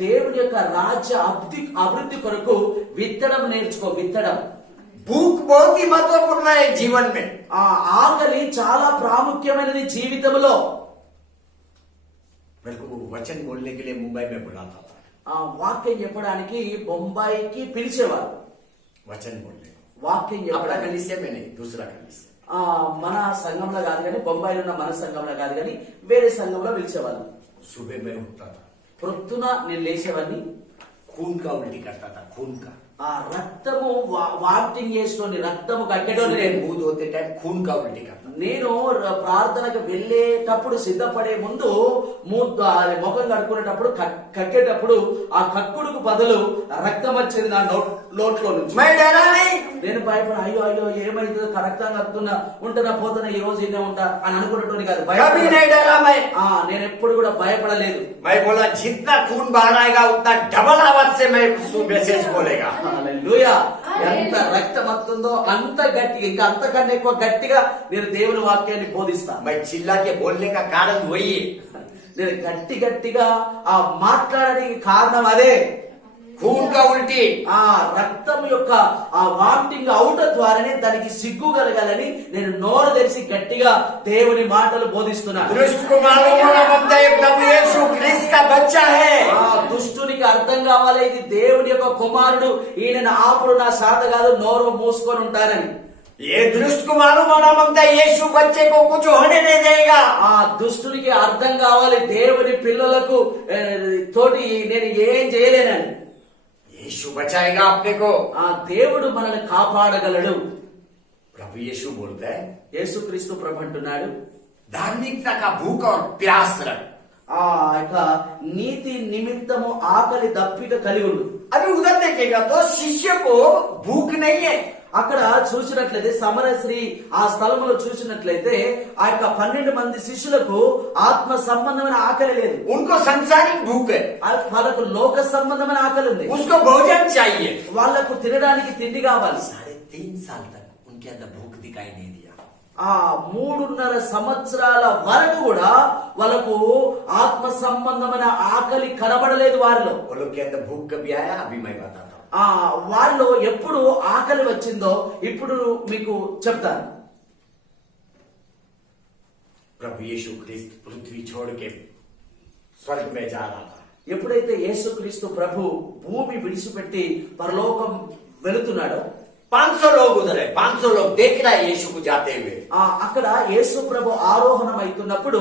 దేవుని యొక్క రాజ్య అభివృద్ధి కొరకు విత్తడం నేర్చుకో. విత్తడం. भूख बहुत ही महत्वपूर्ण है जीवन में। ఆ ఆకలి చాలా ప్రాముఖ్యమైనది జీవితంలో. मेरे को वचन बोलने के लिए मुंबई में बुलाता था, ఆ వాక్యం చెప్పడానికి బొంబాయికి పిలిచేవారు. वचन बोलने వాక్యం अपना చెప్పడానికి कलीसिया में नहीं, दूसरा कलीसिया। మన సంఘంలో కాదు కానీ, బొంబాయిలో ఉన్న మన సంఘంలో కాదు కానీ వేరే సంఘంలో పిలిచేవాళ్ళు. सुबह में उठता था, ప్రొద్దున నేను లేచేవాడిని. खून का उल्टी करता था, खून का। ఆ రక్తము వామిటింగ్ చేసుకొని రక్తము కట్టేటోని सुबह मुंह धोते टाइम खून का उल्टी करता। నేను ప్రార్థనకు వెళ్ళేటప్పుడు సిద్ధపడే ముందు ముఖం కడుక్కునేటప్పుడు కక్కేటప్పుడు ఆ కక్కుడుకు బదులు రక్తం వచ్చేది నా నోట్లో నుంచి. मैं डरा नहीं, నేను భయపడ అయ్యో అయ్యో ఏమైతుందో రక్తం కక్కుతున్నా ఉంటున్నా పోతున్నా ఈ రోజు ఇన్నే ఉంటా అని అనుకున్నటువంటి కాదు. कभी नहीं डरा मैं। నేను ఎప్పుడు కూడా భయపడలేదు. मैं बोला जितना खून बाहर आएगा उतना डबल आवाज से मैं मैसेज बोलेगा। హల్లెలూయా. ఎంత రక్తం వస్తుందో అంత గట్టిగా, ఇంకా అంతకన్నా ఎక్కువ గట్టిగా నేను దేవుని వాక్యాన్ని బోధిస్తా. मैं चिल्ला के बोलने का कारण वही है। నేను గట్టిగా ఆ మాట్లాడడానికి కారణం అదే. खून का उल्टी, ఆ రక్తం యొక్క ఆ వామిటింగ్ అవుట ద్వారానే దానికి సిగ్గు కలగాలని నేను నోరు తెరిచి గట్టిగా దేవుని మాటలు బోధిస్తున్నా. दुष्ट को मालूम होना बनता है प्रभु यीशु ख्रिस्त का बच्चा है। ఆ దుష్టునికి అర్థం కావాలి ఇది దేవుని యొక్క కుమారుడు, ఈయన ఆపుడు నా శాత కాదు, నోరు మూసుకొని ఉంటానని. ये दुष्ट को मालूम होना बनता है यीशु बच्चे को कुछ होने नहीं देगा। ఆ దుష్టునికి అర్థం కావాలి దేవుని పిల్లలకు తోటి నేను ఏం చేయలేనని. यीशु बचाएगा अपने को। ఆ దేవుడు మనల్ని కాపాడగలడు. प्रभु यीशु बोलता है యేసుక్రీస్తు ప్రభు అంటున్నాడు, धार्मिकता का भूख और प्यास रख। ఆ యొక్క నీతి నిమిత్తము ఆకలి దప్పిక కలిగి ఉండు. अभी उधर देखेगा तो शिष्य को भूख नहीं है। అక్కడ చూసినట్లయితే సమరశ్రీ ఆ స్థలములో చూసినట్లయితే ఆ యొక్క 12 మంది శిష్యులకు ఆత్మ సంబంధమైన ఆకలి లేదు. उनको संसारिक भूख है, వాళ్ళకు లోక సంబంధమైన ఆకలి ఉంది. उसको भोजन चाहिए। వాళ్ళకు తినడానికి తిండి కావాలి. 3.5 साल तक उनके अंदर भूख दिखाई नहीं दिया। ఆ 3.5 సంవత్సరాల వరకు కూడా వాళ్ళకు ఆత్మ సంబంధమైన ఆకలి కనబడలేదు వారిలో. वो लोग के अंदर भूख कभी आया, अभी मैं बताता हूँ। వాళ్ళు ఎప్పుడు ఆకలి వచ్చిందో ఇప్పుడు మీకు చెప్తాను. प्रभु यीशु ख्रिस्त पृथ्वी छोड़ के स्वर्ग में जा रहा था। ఎప్పుడైతే యేసుక్రీస్తు ప్రభు భూమి విడిచిపెట్టి పరలోకం వెళుతున్నాడో 500 लोग उधर है, 500 लोग देख रहा है यीशु को जाते हुए। అక్కడ యేసు ప్రభు ఆరోహణం అవుతున్నప్పుడు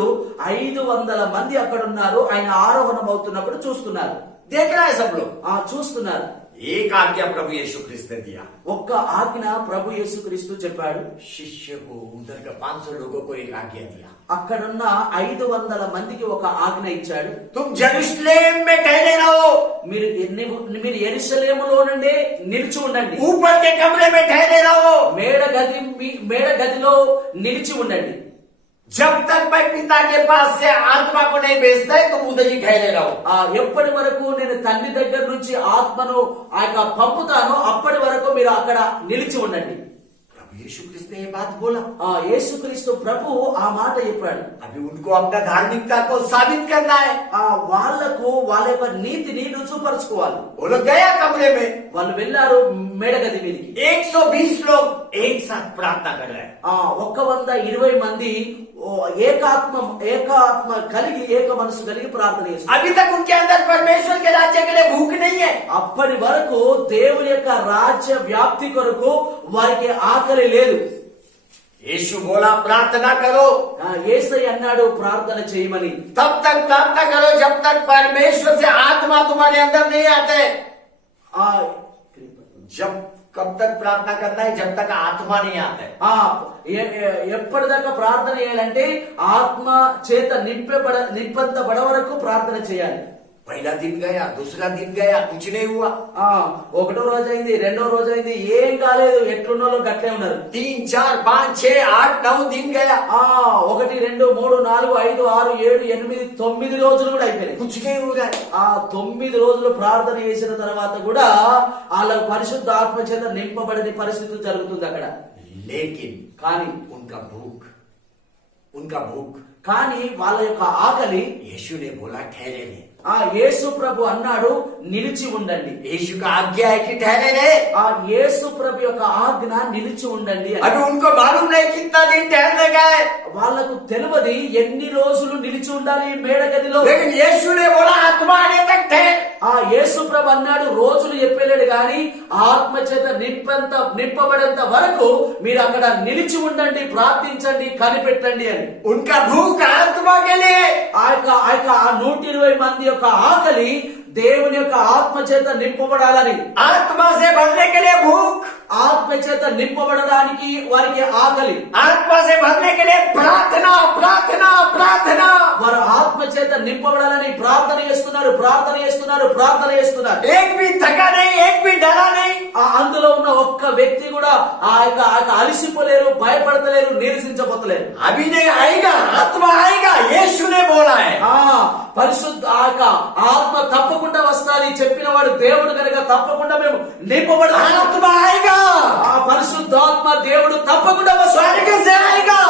500 మంది అక్కడ ఉన్నారు. ఆయన ఆరోహణం అవుతున్నప్పుడు చూస్తున్నారు. देख रहा है सब लोग। చూస్తున్నారు. एक आज्ञा प्रभु यीशु ख्रिस्त ने दिया। ఒక్క ఆజ్ఞ ప్రభు యేసుక్రీస్తు చెప్పాడు. शिष्य को उधर का 500 लोगों को एक आज्ञा दिया। అక్కడున్న 500 మందికి ఒక ఆజ్ఞ ఇచ్చాడు. तुम जेरूशलेम में ठहरे रहो, మీరు యెరూషలేములో నుండి నిలిచి ఉండండి. ऊपर के कमरे में ठहरे रहो, మేడ గదిలో నిలిచి ఉండండి. जब तक मैं पिता के पास से आत्मा को नहीं भेजता है तुम उधर ही ठहरे रहो। ఎప్పటి వరకు నేను తండ్రి దగ్గర నుంచి ఆత్మను ఆ యొక్క పంపుతానో అప్పటి వరకు మీరు అక్కడ నిలిచి ఉండండి. प्रभु यीशु ख्रिस्त ने ये बात बोला। యేసుక్రీస్తు ప్రభు ఆ మాట చెప్పాడు. अभी उनको अपना धार्मिकता को साबित करना है। వాళ్లకు వాళ్ళ యొక్క నీతిని రుజువుపరచుకోవాలి. वो लोग गया कमरे में, వాళ్ళు వెళ్ళారు మేడగది మీదకి. 120 लोग एक साथ प्रार्थना कर रहे हैं। 120 మంది ఏకాత్మ కలిగి ఏక మనసు కలిగి ప్రార్థన చేస్తారు. अभी तक उनके अंदर परमेश्वर के राज्य के लिए भूख नहीं है। అప్పటి వరకు దేవుని యొక్క రాజ్య వ్యాప్తి కొరకు వారికి ఆకలి లేదు. यीशु बोला प्रार्थना करो, యేసయ్య అన్నాడు ప్రార్థన చేయమని. तब तक प्रार्थना करो जब तक परमेश्वर से आत्मा तुम्हारे अंदर नहीं आते। जब कब तक प्रार्थना करना है, जब तक आत्मा नहीं आता है। ఎప్పటిదాకా ప్రార్థన చేయాలంటే ఆత్మ చేత నింపబడ వరకు ప్రార్థన చేయాలి. पहला दिन गया, दूसरा दिन गया, कुछ नहीं हुआ। ఆ ఒకటో రోజు అయింది, రెండో రోజు అయింది, ఏం కాలేదు, ఎట్లున్నారో గట్లే ఉన్నారు. 3, 4, 5, 6, 8, 9 दिन गया, 1, 2, 3, 4, 5, 6, 7, 8, 9 రోజులు కూడా అయిపోయినాయి. कुछ नहीं हो रहा है। ఆ 9 రోజులు ప్రార్థన చేసిన తర్వాత కూడా వాళ్ళ పరిశుద్ధ ఆత్మ చేత నింపబడని పరిస్థితి జరుగుతుంది అక్కడ. लेकिन కానీ उनका भूख కానీ వాళ్ళ యొక్క ఆకలి, यीशु ने बोला ठहरे ले। యేసు ప్రభు అన్నాడు నిలిచి ఉండండి. यीशु का आज्ञा है कि ठहरे ले। యేసు ప్రభు యొక్క ఆజ్ఞ నిలిచి ఉండండి అని. अभी उनको मालूम नहीं कितना दिन ठहरने का है, వాళ్ళకు తెలియదు ఎన్ని రోజులు నిలిచి ఉండాలి ఈ మేడ గదిలో. लेकिन यीशु ने बोला आत्मा आने तक ठहर। యేసు ప్రభు అన్నాడు రోజులు చెప్పలేడు గాని ఆత్మ చేత నింపబడేంత వరకు మీరు అక్కడ నిలిచి ఉండండి, ప్రార్థించండి, కనిపెట్టండి అని. उनका भूख आत्मा के लिए, ఆ యొక్క 120 మంది యొక్క ఆకలి దేవుని యొక్క ఆత్మ చేత నింపబడాలని. आत्मा से भरने के लिए भूख, ఆత్మ చేత నింపబడడానికి వారికి ఆకలి. आत्मा से भरने के लिए प्रार्थना प्रार्थना प्रार्थना। వారు ఆత్మ చేత నింపబడాలని ప్రార్థన చేస్తున్నారు. एक भी थका नहीं, एक भी डरा नहीं। అందులో ఉన్న ఒక్క వ్యక్తి కూడా ఆ యొక్క అలసిపోలేరు, భయపడతలేరు, నీరసించబోతలేరు. अभी नहीं आएगा, आत्मा आएगा, यीशु ने बोला है। పరిశుద్ధ ఆ యొక్క ఆత్మ తప్పకుండా వస్తాది చెప్పిన వాడు దేవుడు కనుక తప్పకుండా మేము నింపబడతాం. आत्मा आएगा, పరిశుద్ధాత్మ దేవుడు తప్పకుండా వస్తాడు. स्वर्ग से आएगा,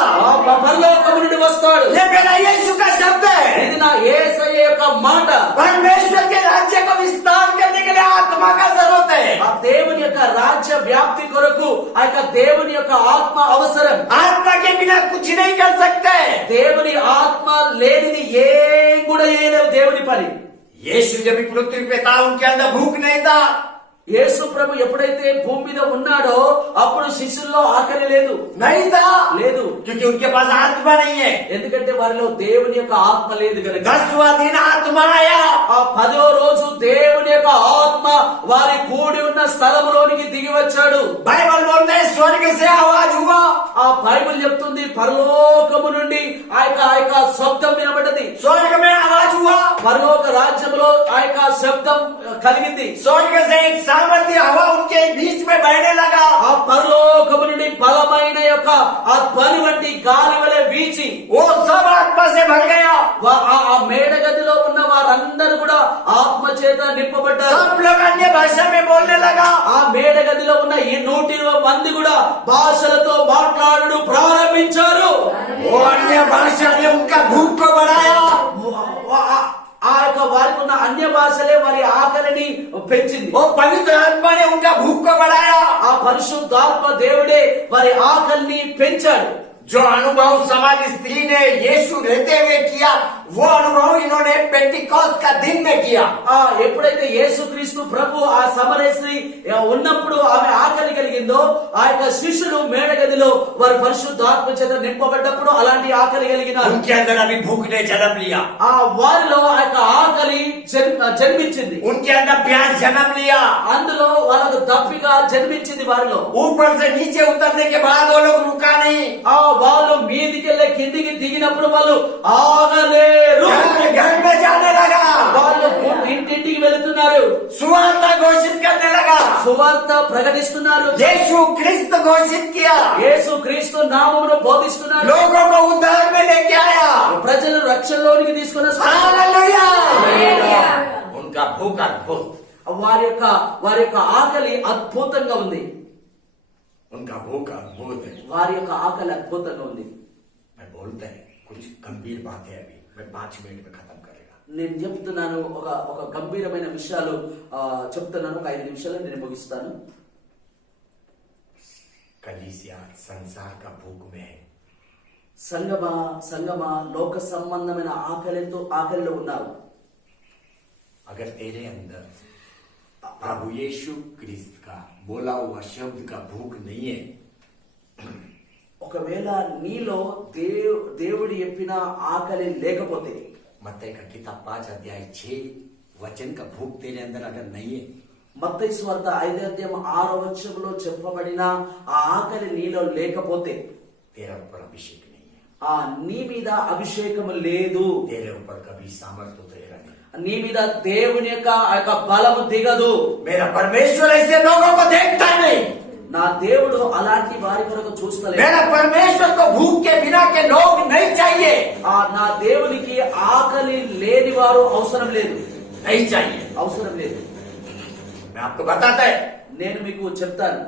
పరలోకము నుండి వస్తాడు. ये मेरा यीशु का शब्द है। ఇది నా యేసయ్య యొక్క మాట. परमेश्वर के राज्य को विस्तार करने के लिए आत्मा का जरूरत है। ఆ దేవుని యొక్క రాజ్య వ్యాప్తి కొరకు ఆ యొక్క దేవుని యొక్క ఆత్మ అవసరం. आत्मा के बिना कुछ नहीं कर सकते। దేవుని ఆత్మ లేనిది ఏం కూడా చేయలేవు దేవుని పని. यीशु जब पृथ्वी पे था, उनके अंदर भूख नहीं था। యేసు ప్రభు ఎప్పుడైతే భూమి మీద ఉన్నాడో అప్పుడు శిష్యుల్లో ఆకలి లేదు. नहीं था, లేదు. क्योंकि उनके पास आत्मा नहीं है। ఎందుకంటే వారిలో దేవుని యొక్క ఆత్మ లేదు కనుక. 10वां दिन आत्मा आया। ఆ 10వ రోజు దేవుని యొక్క ఆత్మ వారి కూడి ఉన్న స్థలంలోనికి దిగి వచ్చాడు. बाइबल बोलते हैं स्वर्ग से आवाज हुआ। ఆ బైబిల్ చెప్తుంది పరలోకము నుండి ఆ యొక్క శబ్దం వినబడ్డది. स्वर्ग में आवाज हुआ, పరలోక రాజ్యంలో ఆ యొక్క శబ్దం కలిగింది. स्वर्ग से एक सामर्थ्य हवा उनके बीच में बहने लगा। ఆ పరలోకము నుండి బలమైన యొక్క ఆ ధ్వని వంటి గాలి వలె వీచి वो सब आत्मा से भर गया। ఆ మేడ గదిలో ఉన్న వారందరూ కూడా ఆత్మ చేత నింపబడ్డారు. सब लोग अन्य भाषा में बोलने लगा। ఆ మేడ గదిలో ఉన్న ఈ 120 మంది కూడా భాషలతో మాట్లాడడం ప్రారంభించారు. वो अन्य भाषा ने उनका भूख को बढ़ाया। ఆ యొక్క వారికి ఉన్న అన్య భాషలే వారి ఆకలిని పెంచింది. वो पवित्र आत्मा ने उनका भूख को बढ़ाया। ఆ పరిశుద్ధాత్మ దేవుడే వారి ఆకలిని పెంచాడు. जो अनुभव समाज स्त्री ने यीशु रहते हुए किया, वो अनुभव इन्होंने पेंटिकॉस्ट का दिन में किया। ఎప్పుడైతే యేసుక్రీస్తు ప్రభు ఆ సమరస్త్రీ ఉన్నప్పుడు ఆమె ఆకలి కలిగిందో ఆ యొక్క శిష్యులు మేడగదిలో వారి పరిశుద్ధాత్మ చేత నింపబడ్డప్పుడు అలాంటి ఆకలి కలిగినారు. उनके अंदर अभी भूख ने जन्म लिया। వారిలో ఆ యొక్క ఆకలి జన్మించింది. उनके अंदर प्यास जन्म लिया। అందులో వాళ్ళకు దప్పిక జన్మించింది వారిలో. ऊपर से नीचे उतरने के बाद वो लोग रुका नहीं। వాళ్ళు మీదికెళ్ళి కిందికి దిగినప్పుడు వాళ్ళు ఆగలేరు. घर में जाने लगा, వాళ్ళు ఇంటింటికి వెళుతున్నారు. सुवार्ता घोषित करने लगा। సువార్త ప్రకటిస్తున్నారు. यीशु क्रिस्त घोषित किया, యేసు క్రీస్తు నామమును బోధిస్తున్నారు. लोगों को उद्धार में लेके आया। ప్రజలు రక్షణలోనికి తీసుకుని हालेलुया। उनका भूख अद्भुत, వారి యొక్క ఆకలి అద్భుతంగా ఉంది. उनका भूख अद्भुत है। వారి యొక్క ఆకలి అద్భుతంగా ఉంది. मैं बोलता है कुछ गंभीर बात है, अभी मैं 5 मिनट में खत्म करेगा। నేను చెప్తున్నాను ఒక గంభీరమైన విషయాలు చెప్తున్నాను. ఒక 5 నిమిషాలు నేను ముగిస్తాను. कलीसिया संसार का भूख में है। సంగమా లోక సంబంధమైన ఆకలిలో ఉన్నారు. अगर तेरे अंदर प्रभु यीशु क्रिस्त का बोला हुआ शब्द का भूख नहीं है, ఒకవేళ నీలో దేవుడు చెప్పిన ఆకలి లేకపోతే, मत्ती का किताब 5 अध्याय 6 वचन का भूख तेरे अंदर अगर नहीं है, మత్తయి సువార్త 5వ అధ్యాయం 6వ వచనంలో చెప్పబడిన ఆ ఆకలి నీలో లేకపోతే तेरा ऊपर अभिषेक नहीं है। నీ మీద అభిషేకము లేదు, तेरे ऊपर कभी सामर्थ उतरेगा नहीं। నీ మీద దేవుని యొక్క ఆ యొక్క బలము దిగదు. मेरा परमेश्वर ऐसे लोगों को देखता नहीं। నా దేవుడు అలాంటి వారి కొరకు చూస్తలేదు. मेरा परमेश्वर को भूख के बिना के लोग नहीं चाहिए। నా దేవునికి ఆకలి లేని వారు అవసరం లేదు, नहीं चाहिए। అవసరం లేదు. मैं आपको बताता है, నేను మీకు చెప్తాను,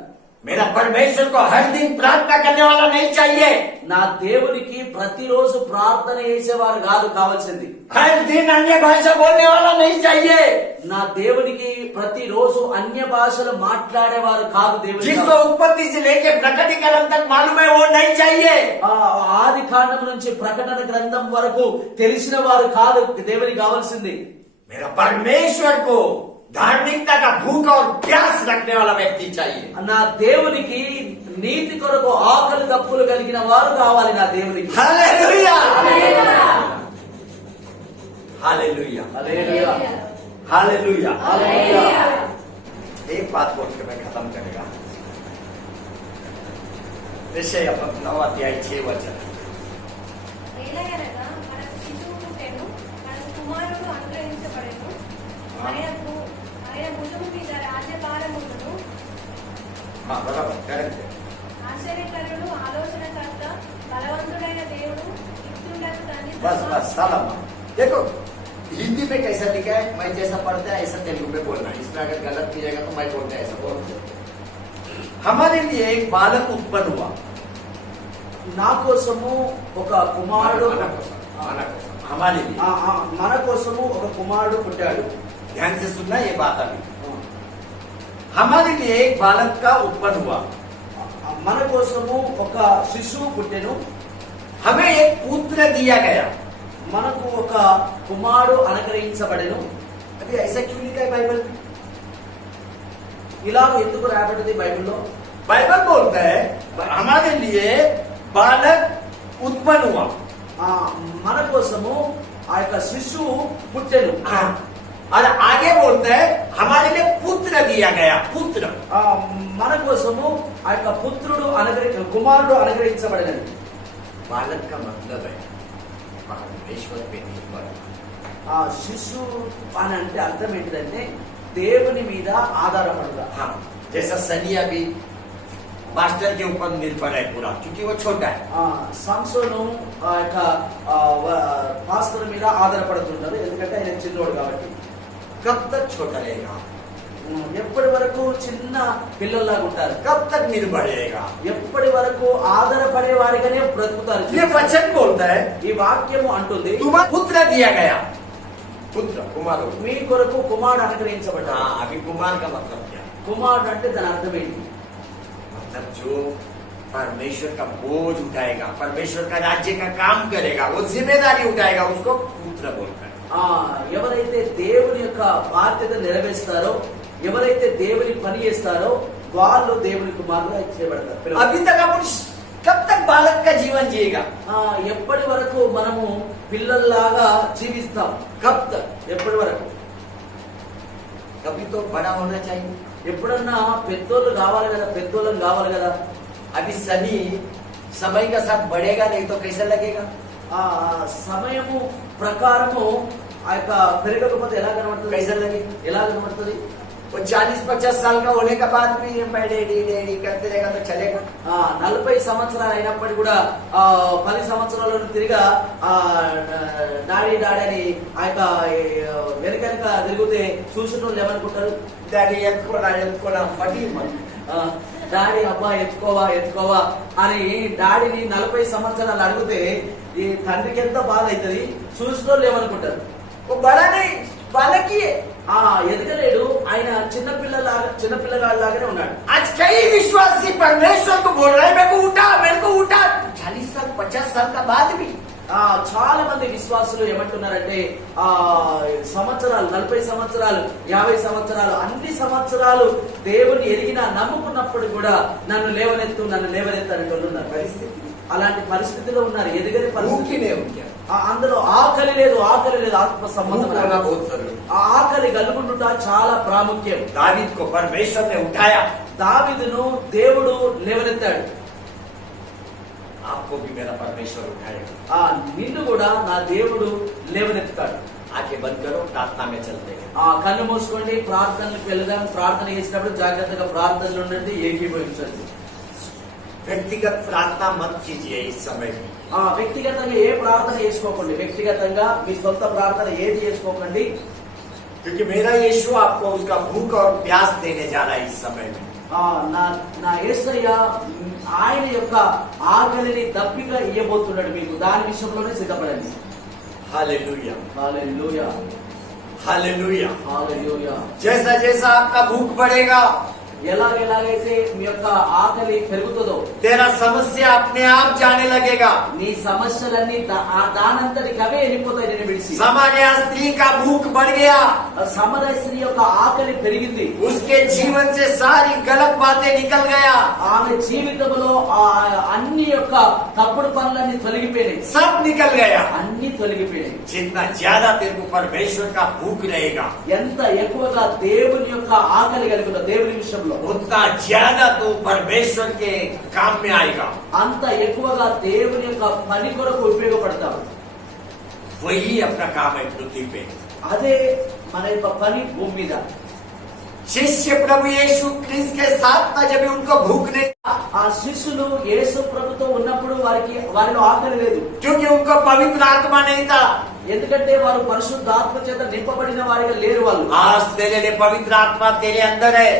मेरा परमेश्वर को हर दिन प्रार्थना करने वाला नहीं चाहिए। నా దేవునికి ప్రతిరోజు ప్రార్థన చేసేవారు కాదు కావాల్సింది. हर दिन अन्य भाषा बोलने वाला नहीं चाहिए। నా దేవునికి ప్రతిరోజు అన్య భాషలు మాట్లాడేవారు కాదు దేవునికి. जिसको उत्पत्ति से लेके प्रकटीकरण तक मालूम है वो नहीं चाहिए। ఆది కాండం నుంచి ప్రకటన గ్రంథం వరకు తెలిసిన వారు కాదు దేవునికి కావాల్సింది. मेरा परमेश्वर को धार्मिकता का भूख और प्यास रखने वाला व्यक्ति चाहिए। నా దేవునికి నీతి కొరకు ఆకలి దప్పులు కలిగిన వారు కావాలి నా దేవునికి. हालेलुया, हालेलुया, హల్లెలూయా, हालेलुया। హల్లెలూయా. एक बात बोल के मैं खत्म करेगा। विषय 9 अध्याय 6 वचन। ఏలయనగా మనకు శిశువు పుట్టెను, మనకు కుమారుడు అనుగ్రహించబడెను, ఆయన భుజము మీద రాజ్యభారమును. हाँ बराबर, करेक्ट। ఆశ్చర్యకరుడు, ఆలోచనకర్త, బలవంతుడైన దేవుడు, ఇత్రులకు తండ్రి. बस बस साला देखो हिंदी में कैसा लिखा है, मैं जैसा पढ़ता है ऐसा तेलुगु में बोलना है। इसमें अगर गलत कीजिएगा तो मैं बोलता है ऐसा बोलते। हमारे लिए एक बालक उत्पन्न हुआ। నా కోసము ఒక కుమారుడు, माना कोसा, हमारे लिए। మన కోసము ఒక కుమారుడు పుట్టాడు. ध्यान से सुनना ये बात अभी। हमारे लिए एक बालक का उत्पन्न हुआ। మన కోసము ఒక శిశువు పుట్టెను, हमें एक पुत्र दिया गया। మనకు ఒక కుమారుడు అనుగ్రహించబడెను. अभी ऐसा क्यों लिखा है बाइबल में? ఇలా ఎందుకు రాయబడింది బైబిల్లో? बाइबल बोलता है हमारे लिए बालक उत्पन्न हुआ। మన కోసము ఆ యొక్క శిశువు పుట్టెను. हाँ, और आगे बोलता है हमारे लिए पुत्र दिया गया। पुत्र మన కోసము ఆ యొక్క పుత్రుడు కుమారుడు అనుగ్రహించబడినది. बालक का मतलब है परमेश्वर पे निर्भर। ఆ శిశువు అని అంటే అర్థం ఏంటిదంటే దేవుని మీద ఆధారపడదా. हाँ, जैसा सनिया भी मास्टर के ऊपर निर्भर है पूरा, क्योंकि वो छोटा है। సంసోను ఆ యొక్క పాస్టర్ మీద ఆధారపడుతుంటారు, ఎందుకంటే ఆయన చిన్నోడు కాబట్టి. कब तक छोटा रहेगा? ఎప్పటి వరకు చిన్న పిల్లల్లాగా ఉంటారు, कब तक निर्भर रहेगा? ఎప్పటి వరకు ఆధారపడే వారిగానే బ్రతుకుతారు. ये वचन बोलता है ఈ వాక్యము అంటుంది तुम्हारा पुत्र दिया गया। पुत्र कुमार हो। మీ కొరకు కుమారుడు అనుగ్రహించబడ్డాడు. हाँ, अभी कुमार का मतलब क्या है? కుమారుడు అంటే దాని అర్థం ఏంటి? मतलब जो परमेश्वर का बोझ उठाएगा, परमेश्वर का राज्य का काम करेगा, वो जिम्मेदारी उठाएगा, उसको पुत्र बोलता है। ఎవరైతే దేవుని యొక్క బాధ్యత నెరవేరుస్తారో, ఎవరైతే దేవుని పని చేస్తారో వాళ్ళు దేవుని కుమారులుగా చేయబడతారు. अभी तक अपन कब तक बालक का जीवन जिएगा? ఎప్పటి వరకు మనము పిల్లల్లాగా జీవిస్తాం? कब तक? ఎప్పటి వరకు? कभी तो बड़ा होना चाहिए। ఎప్పుడన్నా పెద్దోళ్ళు కావాలి కదా, పెద్దోళ్ళని కావాలి కదా. अभी सनी समय का साथ बढ़ेगा नहीं तो कैसा लगेगा? సమయము ప్రకారము ఆ యొక్క పెరగకపోతే ఎలా కనబడుతుంది? कैसा लगेगा? ఎలా కనబడుతుంది? वो 40-50 साल का होने के बाद भी मैं डैडी डैडी करते रहेगा तो चलेगा? 40 సంవత్సరాలు అయినప్పటికీ కూడా 10 సంవత్సరాలను తిరిగా డాడీ డాడీ అని ఆ యొక్క వెనక తిరిగితే చూసిన వాళ్ళు ఏమనుకుంటారు? डैडी ఎత్తుకోనా ఫటీ డాడీ అబ్బా ఎత్తుకోవా ఎత్తుకోవా అని డాడీని 40 సంవత్సరాలు అడిగితే ఈ తండ్రికి ఎంత బాధ అవుతుంది, చూసిన వాళ్ళు ఏమనుకుంటారు? वो बड़ा नहीं, बालक ही है। ఎదగలేడు, ఆయన చిన్నపిల్లగాడిలాగానే ఉన్నాడు. आज कई विश्वासी परमेश्वर को बोल रहे हैं मेरे को उठा 40 साल 50 साल का बाद भी। చాలా మంది విశ్వాసులు ఏమంటున్నారంటే సంవత్సరాలు 40 సంవత్సరాలు 50 సంవత్సరాలు అన్ని సంవత్సరాలు దేవుని ఎరిగినా నమ్ముకున్నప్పుడు కూడా నన్ను లేవనెత్తు అని ఉన్నారు. परिस्थिति అలాంటి పరిస్థితిలో ఉన్నారు, ఎదగని भूख పరిస్థితి. ही नहीं उनके। అందులో ఆకలి లేదు ఆత్మ సంబంధం. भूख होना बहुत जरूरी। ఆ ఆకలి కలుగుండుట చాలా ప్రాముఖ్యం. दावीद को परमेश्वर ने उठाया। దావీదును దేవుడు లేవనెత్తాడు. आपको भी मेरा परमेश्वर उठाएगा। ఆ నిన్ను కూడా నా దేవుడు లేవనెత్తుతాడు. आंखें बंद करो, प्रार्थना में चलते हैं। ఆ కన్ను మూసుకోండి, ప్రార్థనలకు వెళ్దాం. ప్రార్థన చేసినప్పుడు జాగ్రత్తగా ప్రార్థనలు ఉండండి, ఏకీభవించండి. व्यक्तिगत प्रार्थना मत कीजिए इस समय में। ఆ వ్యక్తిగతంగా ఏ ప్రార్థన చేసుకోకండి. వ్యక్తిగతంగా మీ సొంత ప్రార్థన ఏది చేసుకోకండి. क्योंकि मेरा यीशु आपको उसका भूख और प्यास देने जा रहा है इस समय में। ఆ నా యేసయ్య ఆయన యొక్క ఆకలిని దప్పిక ఇయ్యబోతున్నాడు మీకు. దాని విషయంలోనే సిద్ధపడండి. हालेलुया, హల్లెలూయా, हालेलुया। హల్లెలూయా. जैसा जैसा आपका भूख बढ़ेगा, ఎలాగైతే మీ యొక్క ఆకలి పెరుగుతుందో, तेरा समस्या अपने आप जाने लगेगा। నీ సమస్యలన్నీ దానంతటికి అవే వెళ్ళిపోతాయి నేను విడిచి. समार्या स्त्री का भूख बढ़ गया, సమరయ స్త్రీ యొక్క ఆకలి పెరిగింది. उसके जीवन से सारी गलत बातें निकल गया, ఆమె జీవితంలో అన్ని యొక్క తప్పుడు పనులన్నీ తొలగిపోయినాయి. सब निकल गया। అన్ని తొలగిపోయినాయి. जितना ज्यादा तेरे को परमेश्वर का भूख रहेगा, ఎంత ఎక్కువగా దేవుని యొక్క ఆకలి కలిగిన దేవుని విషయంలో, उतना ज्यादा तू परमेश्वर के काम में आएगा। అంత ఎక్కువగా దేవుని యొక్క పని కొరకు ఉపయోగపడతావు. वही अपना काम है पृथ्वी पे। అదే మన యొక్క పని భూమి మీద. शिष्य प्रभु यीशु क्रिस्त के साथ था जब उनको भूख नहीं था, ఆ శిష్యులు యేసు ప్రభుతో ఉన్నప్పుడు వారిలో ఆకలి లేదు. क्योंकि उनको पवित्र आत्मा नहीं था। ఎందుకంటే వారు పరిశుద్ధాత్మ చేత నింపబడిన వారిగా లేరు వాళ్ళు. आज तेरे लिए पवित्र आत्मा तेरे अंदर है।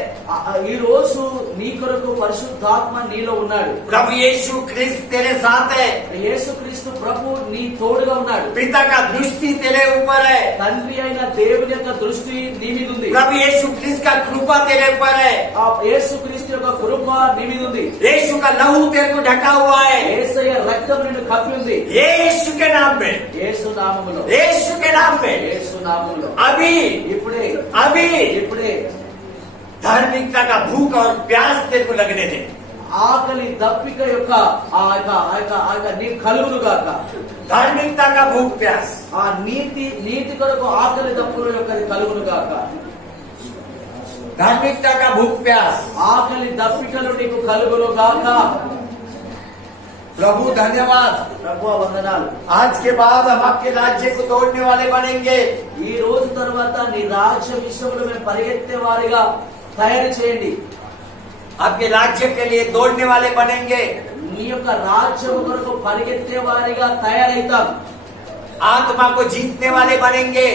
ఈ రోజు నీ కొరకు పరిశుద్ధాత్మ నీలో ఉన్నాడు. प्रभु यीशु क्रिस्त तेरे साथ है। యేసుక్రీస్తు ప్రభు నీ తోడుగా ఉన్నాడు. पिता का दृष्टि तेरे ऊपर है। తండ్రి అయిన దేవుని యొక్క దృష్టి నీ మీద ఉంది. प्रभु यीशु क्रिस्त का कृपा तेरे ऊपर है। ఆ యేసుక్రీస్తు యొక్క కృప నీ మీద ఉంది. यीशु का लहू तेरे को ढका हुआ है। యేసయ్య రక్తం నిన్ను కప్పి ఉంది. यीशु के नाम में, యేసు నామములో, यीशु के नाम में యేసు నామములో अभी ఇప్పుడే धार्मिकता का भूख और प्यास तेरे को लगने दे। ఆకలి దప్పిక యొక్క ఆ యొక్క నీ కలుగును గాక. धार्मिकता का भूख प्यास, ఆ నీతి కొరకు ఆకలి దప్పుల యొక్క కలుగును గాక. धार्मिकता का भूख प्यास। ఆకలి దప్పికలు నీకు కలుగును గాక. प्रभु धन्यवाद। ప్రభువా వందనాలు. आज के बाद हम आपके राज्य को तोड़ने वाले बनेंगे। ఈ రోజు తర్వాత నీ రాజ్య విషయంలో మేము పరిగెత్తే వారిగా తయారు చేయండి. आपके राज्य के लिए दौड़ने वाले बनेंगे। నీ యొక్క రాజ్యం కొరకు పరిగెత్తే వారిగా తయారైతాం. आत्मा को जीतने वाले बनेंगे।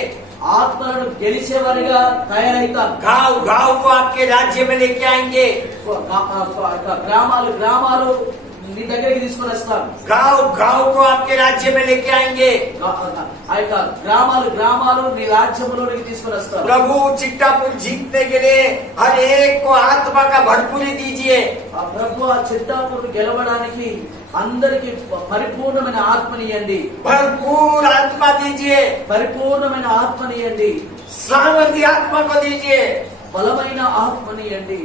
ఆత్మలను గెలిచేవారిగా తయారైతాం. गांव गांव को आपके राज्य में लेके आएंगे। గ్రామాలు నీ దగ్గరికి తీసుకుని వస్తాం. गांव गांव को आपके राज्य में लेके आएंगे। ఆ యొక్క గ్రామాలు నీ రాజ్యంలోనికి తీసుకుని వస్తాం. प्रभु चिट्टापुर जीतने के लिए हर एक को आत्मा का भरपूरी दीजिए। ఆ ప్రభు ఆ చిట్టాపూర్ గెలవడానికి అందరికి పరిపూర్ణమైన ఆత్మనియండి. भरपूर आत्मा दीजिए। పరిపూర్ణమైన ఆత్మనియండి. सामर्थ्य आत्मा को दीजिए। బలమైన ఆత్మనియండి.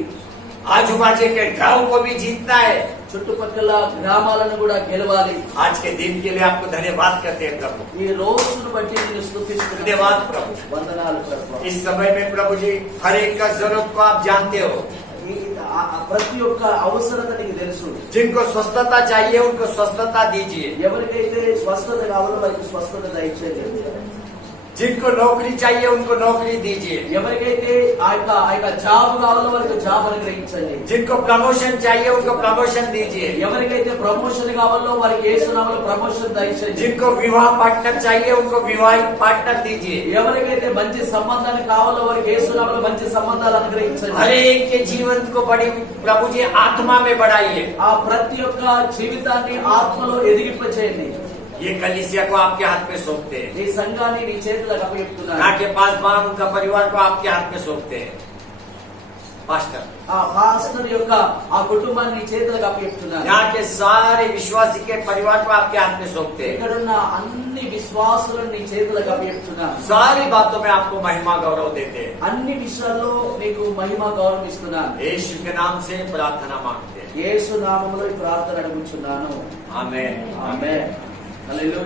आजू बाजू के गांव को भी जीतना है। చుట్టుపక్కల గ్రామాలను కూడా గెలవాలి. आज के दिन के लिए आपको धन्यवाद करते हैं प्रभु। ఈ రోజును బట్టి నేను స్తుతిస్తున్నాను. धन्यवाद प्रभु। వందనాలు ప్రభు. इस समय में प्रभु जी हर एक का जरूरत को आप जानते हो। ప్రతి ఒక్క అవసరత నీకు తెలుసు. जिनको स्वस्थता चाहिए उनको स्वस्थता दीजिए। ఎవరికైతే స్వస్థత కావాలో వారికి స్వస్థత దయచేయండి. जिनको नौकरी चाहिए उनको नौकरी दीजिए। ఎవరికైతే ఆ యొక్క జాబ్ కావాలో వారికి జాబ్ అనుగ్రహించండి. जिनको प्रमोशन चाहिए उनको प्रमोशन दीजिए। ఎవరికైతే ప్రమోషన్ కావాలో వారికి యేసు నామములో ప్రమోషన్ దయచేయండి. जिनको विवाह पार्टनर चाहिए उनको विवाहित पार्टनर दीजिए। ఎవరికైతే మంచి సంబంధాలు కావాలో వారికి యేసు నామములో మంచి సంబంధాలు అనుగ్రహించండి. हर एक के जीवन को बड़ी प्रभु जी आत्मा में बढ़ाइए। ఆ ప్రతి ఒక్క జీవితాన్ని ఆత్మలో ఎదిగింపచేయండి. ये कलीसिया को आपके हाथ में सौंपते हैं। నీ సంఘాన్ని నీ చేతులకు అప్పగిస్తున్నాను. यहाँ के पासवान उनका परिवार को आपके हाथ में सौंपते हैं। पास्टर, ఆ పాస్టర్ యొక్క ఆ కుటుంబాన్ని నీ చేతులకు అప్పగిస్తున్నాను. यहाँ के सारे विश्वासी के परिवार को आपके हाथ में सौंपते हैं। ఇక్కడున్న అన్ని విశ్వాసులను నీ చేతులకు అప్పగిస్తున్నాను. सारी बातों में आपको महिमा गौरव देते हैं। అన్ని విషయాల్లో నీకు మహిమ గౌరవం ఇస్తున్నాను. यीशु के नाम से प्रार्थना मांगते हैं। యేసు నామములో ఈ ప్రార్థన అడుగుచున్నాను. आमीन। ఆమేన్. హల్లెలూయా.